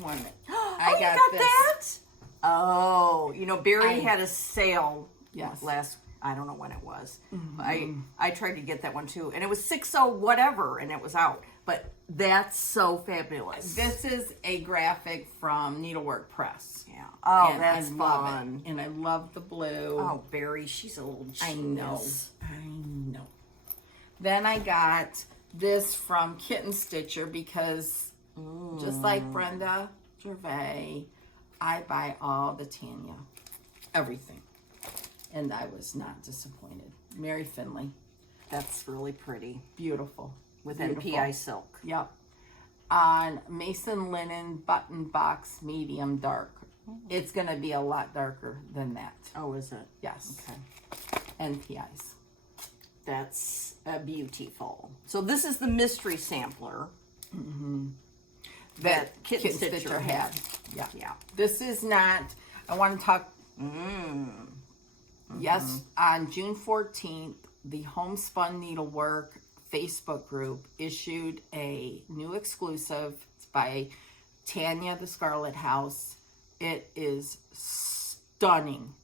one minute. I got this. that? Oh, you know, Barry had a sale Yes. last, I don't know when it was. I tried to get that one too. And it was 6/0 whatever, and it was out. But that's so fabulous. This is a graphic from Needlework Press. Yeah. Oh, And that's I love fun. it. And I love the blue. Oh, Barry, she's a little genius. I know. Then I got this from Kitten Stitcher because just like Brenda Gervais, I buy all the Tanya. Everything. And I was not disappointed. Mary Finley. That's really pretty. Beautiful. With Beautiful. NPI silk. Yep. On Mason Linen Button Box Medium Dark. It's going to be a lot darker than that. Oh, is it? Yes. Okay. NPIs. That's beautiful. So this is the mystery sampler that Kitten Stitcher had. Yeah. Yeah. This is not, I want to talk, yes, on June 14th, the Homespun Needlework Facebook group issued a new exclusive. It's by Tanya the Scarlet House. It is stunning.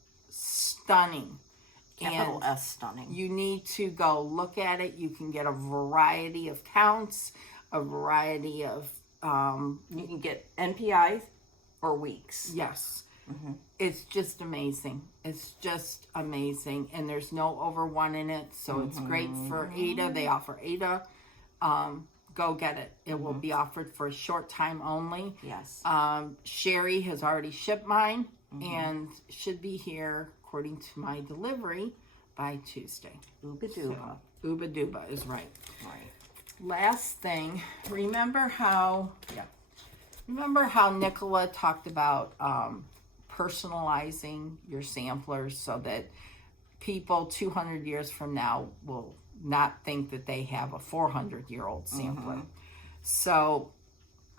Capital And S stunning. you need to go look at it. You can get a variety of counts, a variety of, You can get NPI or weeks. yes. It's just amazing. It's just amazing. And there's no over one in it. So it's great for Ada. They offer Ada. Go get it. It will be offered for a short time only. Yes. Sherry has already shipped mine and should be here, according to my delivery, by Tuesday. Ooba dooba. Ooba Dooba is right. Right. Last thing, remember how Nicola talked about personalizing your samplers so that people 200 years from now will not think that they have a 400-year-old sampler. So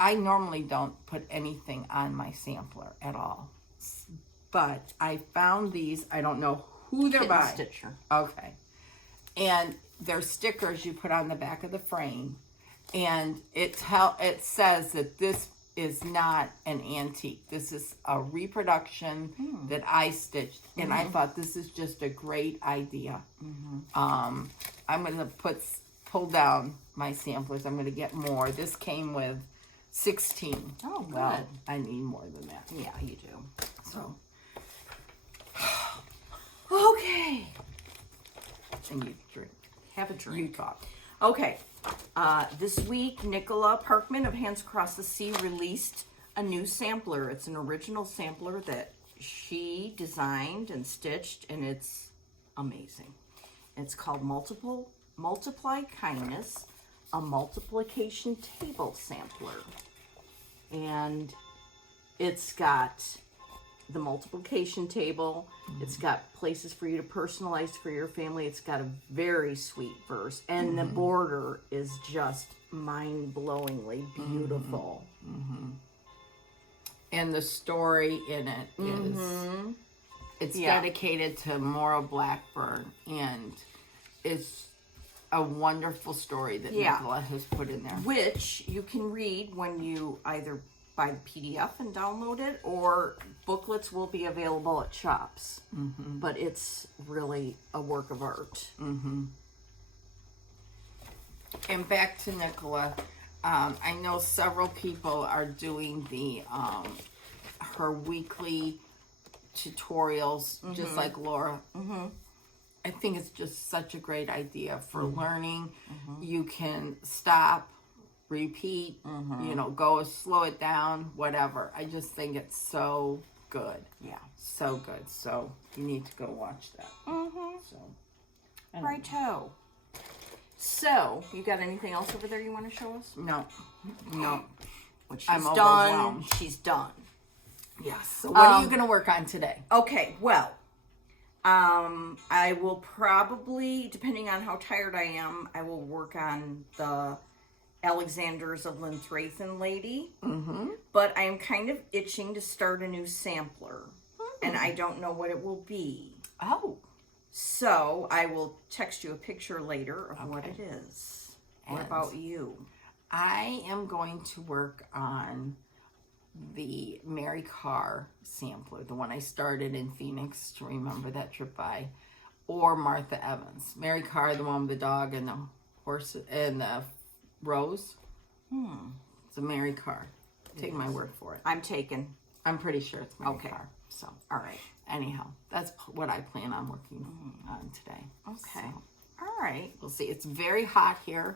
I normally don't put anything on my sampler at all. But I found these. I don't know who they're Kitten by. Stitcher. Okay. And they're stickers you put on the back of the frame. And it says that this is not an antique. This is a reproduction that I stitched. And I thought this is just a great idea. I'm going to pull down my samplers. I'm going to get more. This came with 16. Oh, good. Well, I need more than that. Yeah, you do. So, Okay. and you drink. Have a You drink. talk. Okay. This week, Nicola Parkman of Hands Across the Sea released a new sampler. It's an original sampler that she designed and stitched, and it's amazing. It's called Multiply Kindness, a multiplication table sampler. And it's got the multiplication table. It's got places for you to personalize for your family. It's got a very sweet verse. And the border is just mind-blowingly beautiful. And the story in it is, it's dedicated to Maura Blackburn, and it's a wonderful story that Nicola has put in there. Which you can read when you either buy the PDF and download it, or booklets will be available at shops. But it's really a work of art. And back to Nicola, I know several people are doing the her weekly tutorials, just like Laura. I think it's just such a great idea for learning. You can stop, repeat, go slow it down, whatever. I just think it's so good. Yeah. So good. So you need to go watch that. So, Righto. So, you got anything else over there you want to show us? no. When she's I'm done, overwhelmed. she's done. Yes. So what are you going to work on today? Okay, well, I will probably, depending on how tired I am, I will work on the Alexander's of Linthrathen lady. But I am kind of itching to start a new sampler, and I don't know what it will be. Oh. So I will text you a picture later of what it is. What And about you? I am going to work on the Mary Carr sampler, the one I started in Phoenix to remember that trip by, or Martha Evans. Mary Carr, the one with the dog and the horse and the rose. It's a Mary Carr. Take my word for it. I'm taken. I'm pretty sure it's Mary Okay. Carr. So, All right. anyhow, that's what I plan on working on today. Okay. So, All right. we'll see. It's very hot here.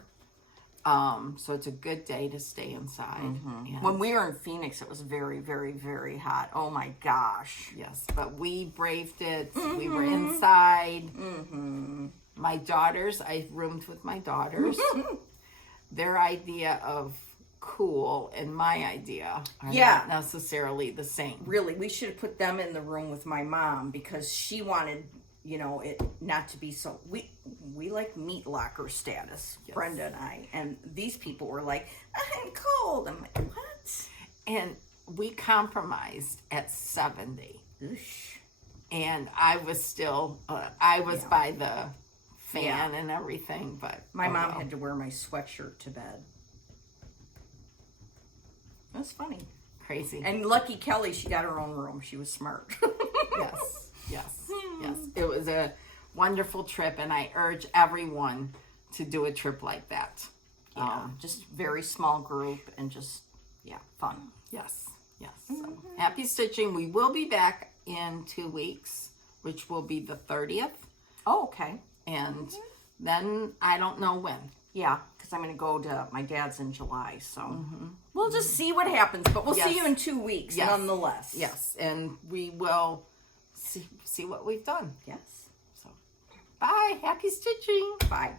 So it's a good day to stay inside. And When we were in Phoenix, it was very, very, very hot. Oh my gosh. yes, but we braved it. We were inside. My daughters, I roomed with my daughters. Their idea of cool and my idea are not necessarily the same. Really, we should have put them in the room with my mom because she wanted, it not to be so. We like meat locker status, Brenda and I. And these people were like, I'm cold. I'm like, what? And we compromised at 70. Oosh. And I was still, I was by the fan and everything, but My mom had to wear my sweatshirt to bed. That's funny. crazy. And lucky Kelly, she got her own room. She was smart. Yes. It was a wonderful trip, and I urge everyone to do a trip like that. Just very small group and just, fun. Yes. So, happy stitching. We will be back in 2 weeks, which will be the 30th. Oh, okay. And then I don't know when. Yeah, because I'm going to go to my dad's in July, so we'll just see what happens. But we'll see you in 2 weeks, nonetheless. Yes, and we will see what we've done. Yes. So, bye. Happy stitching. Bye.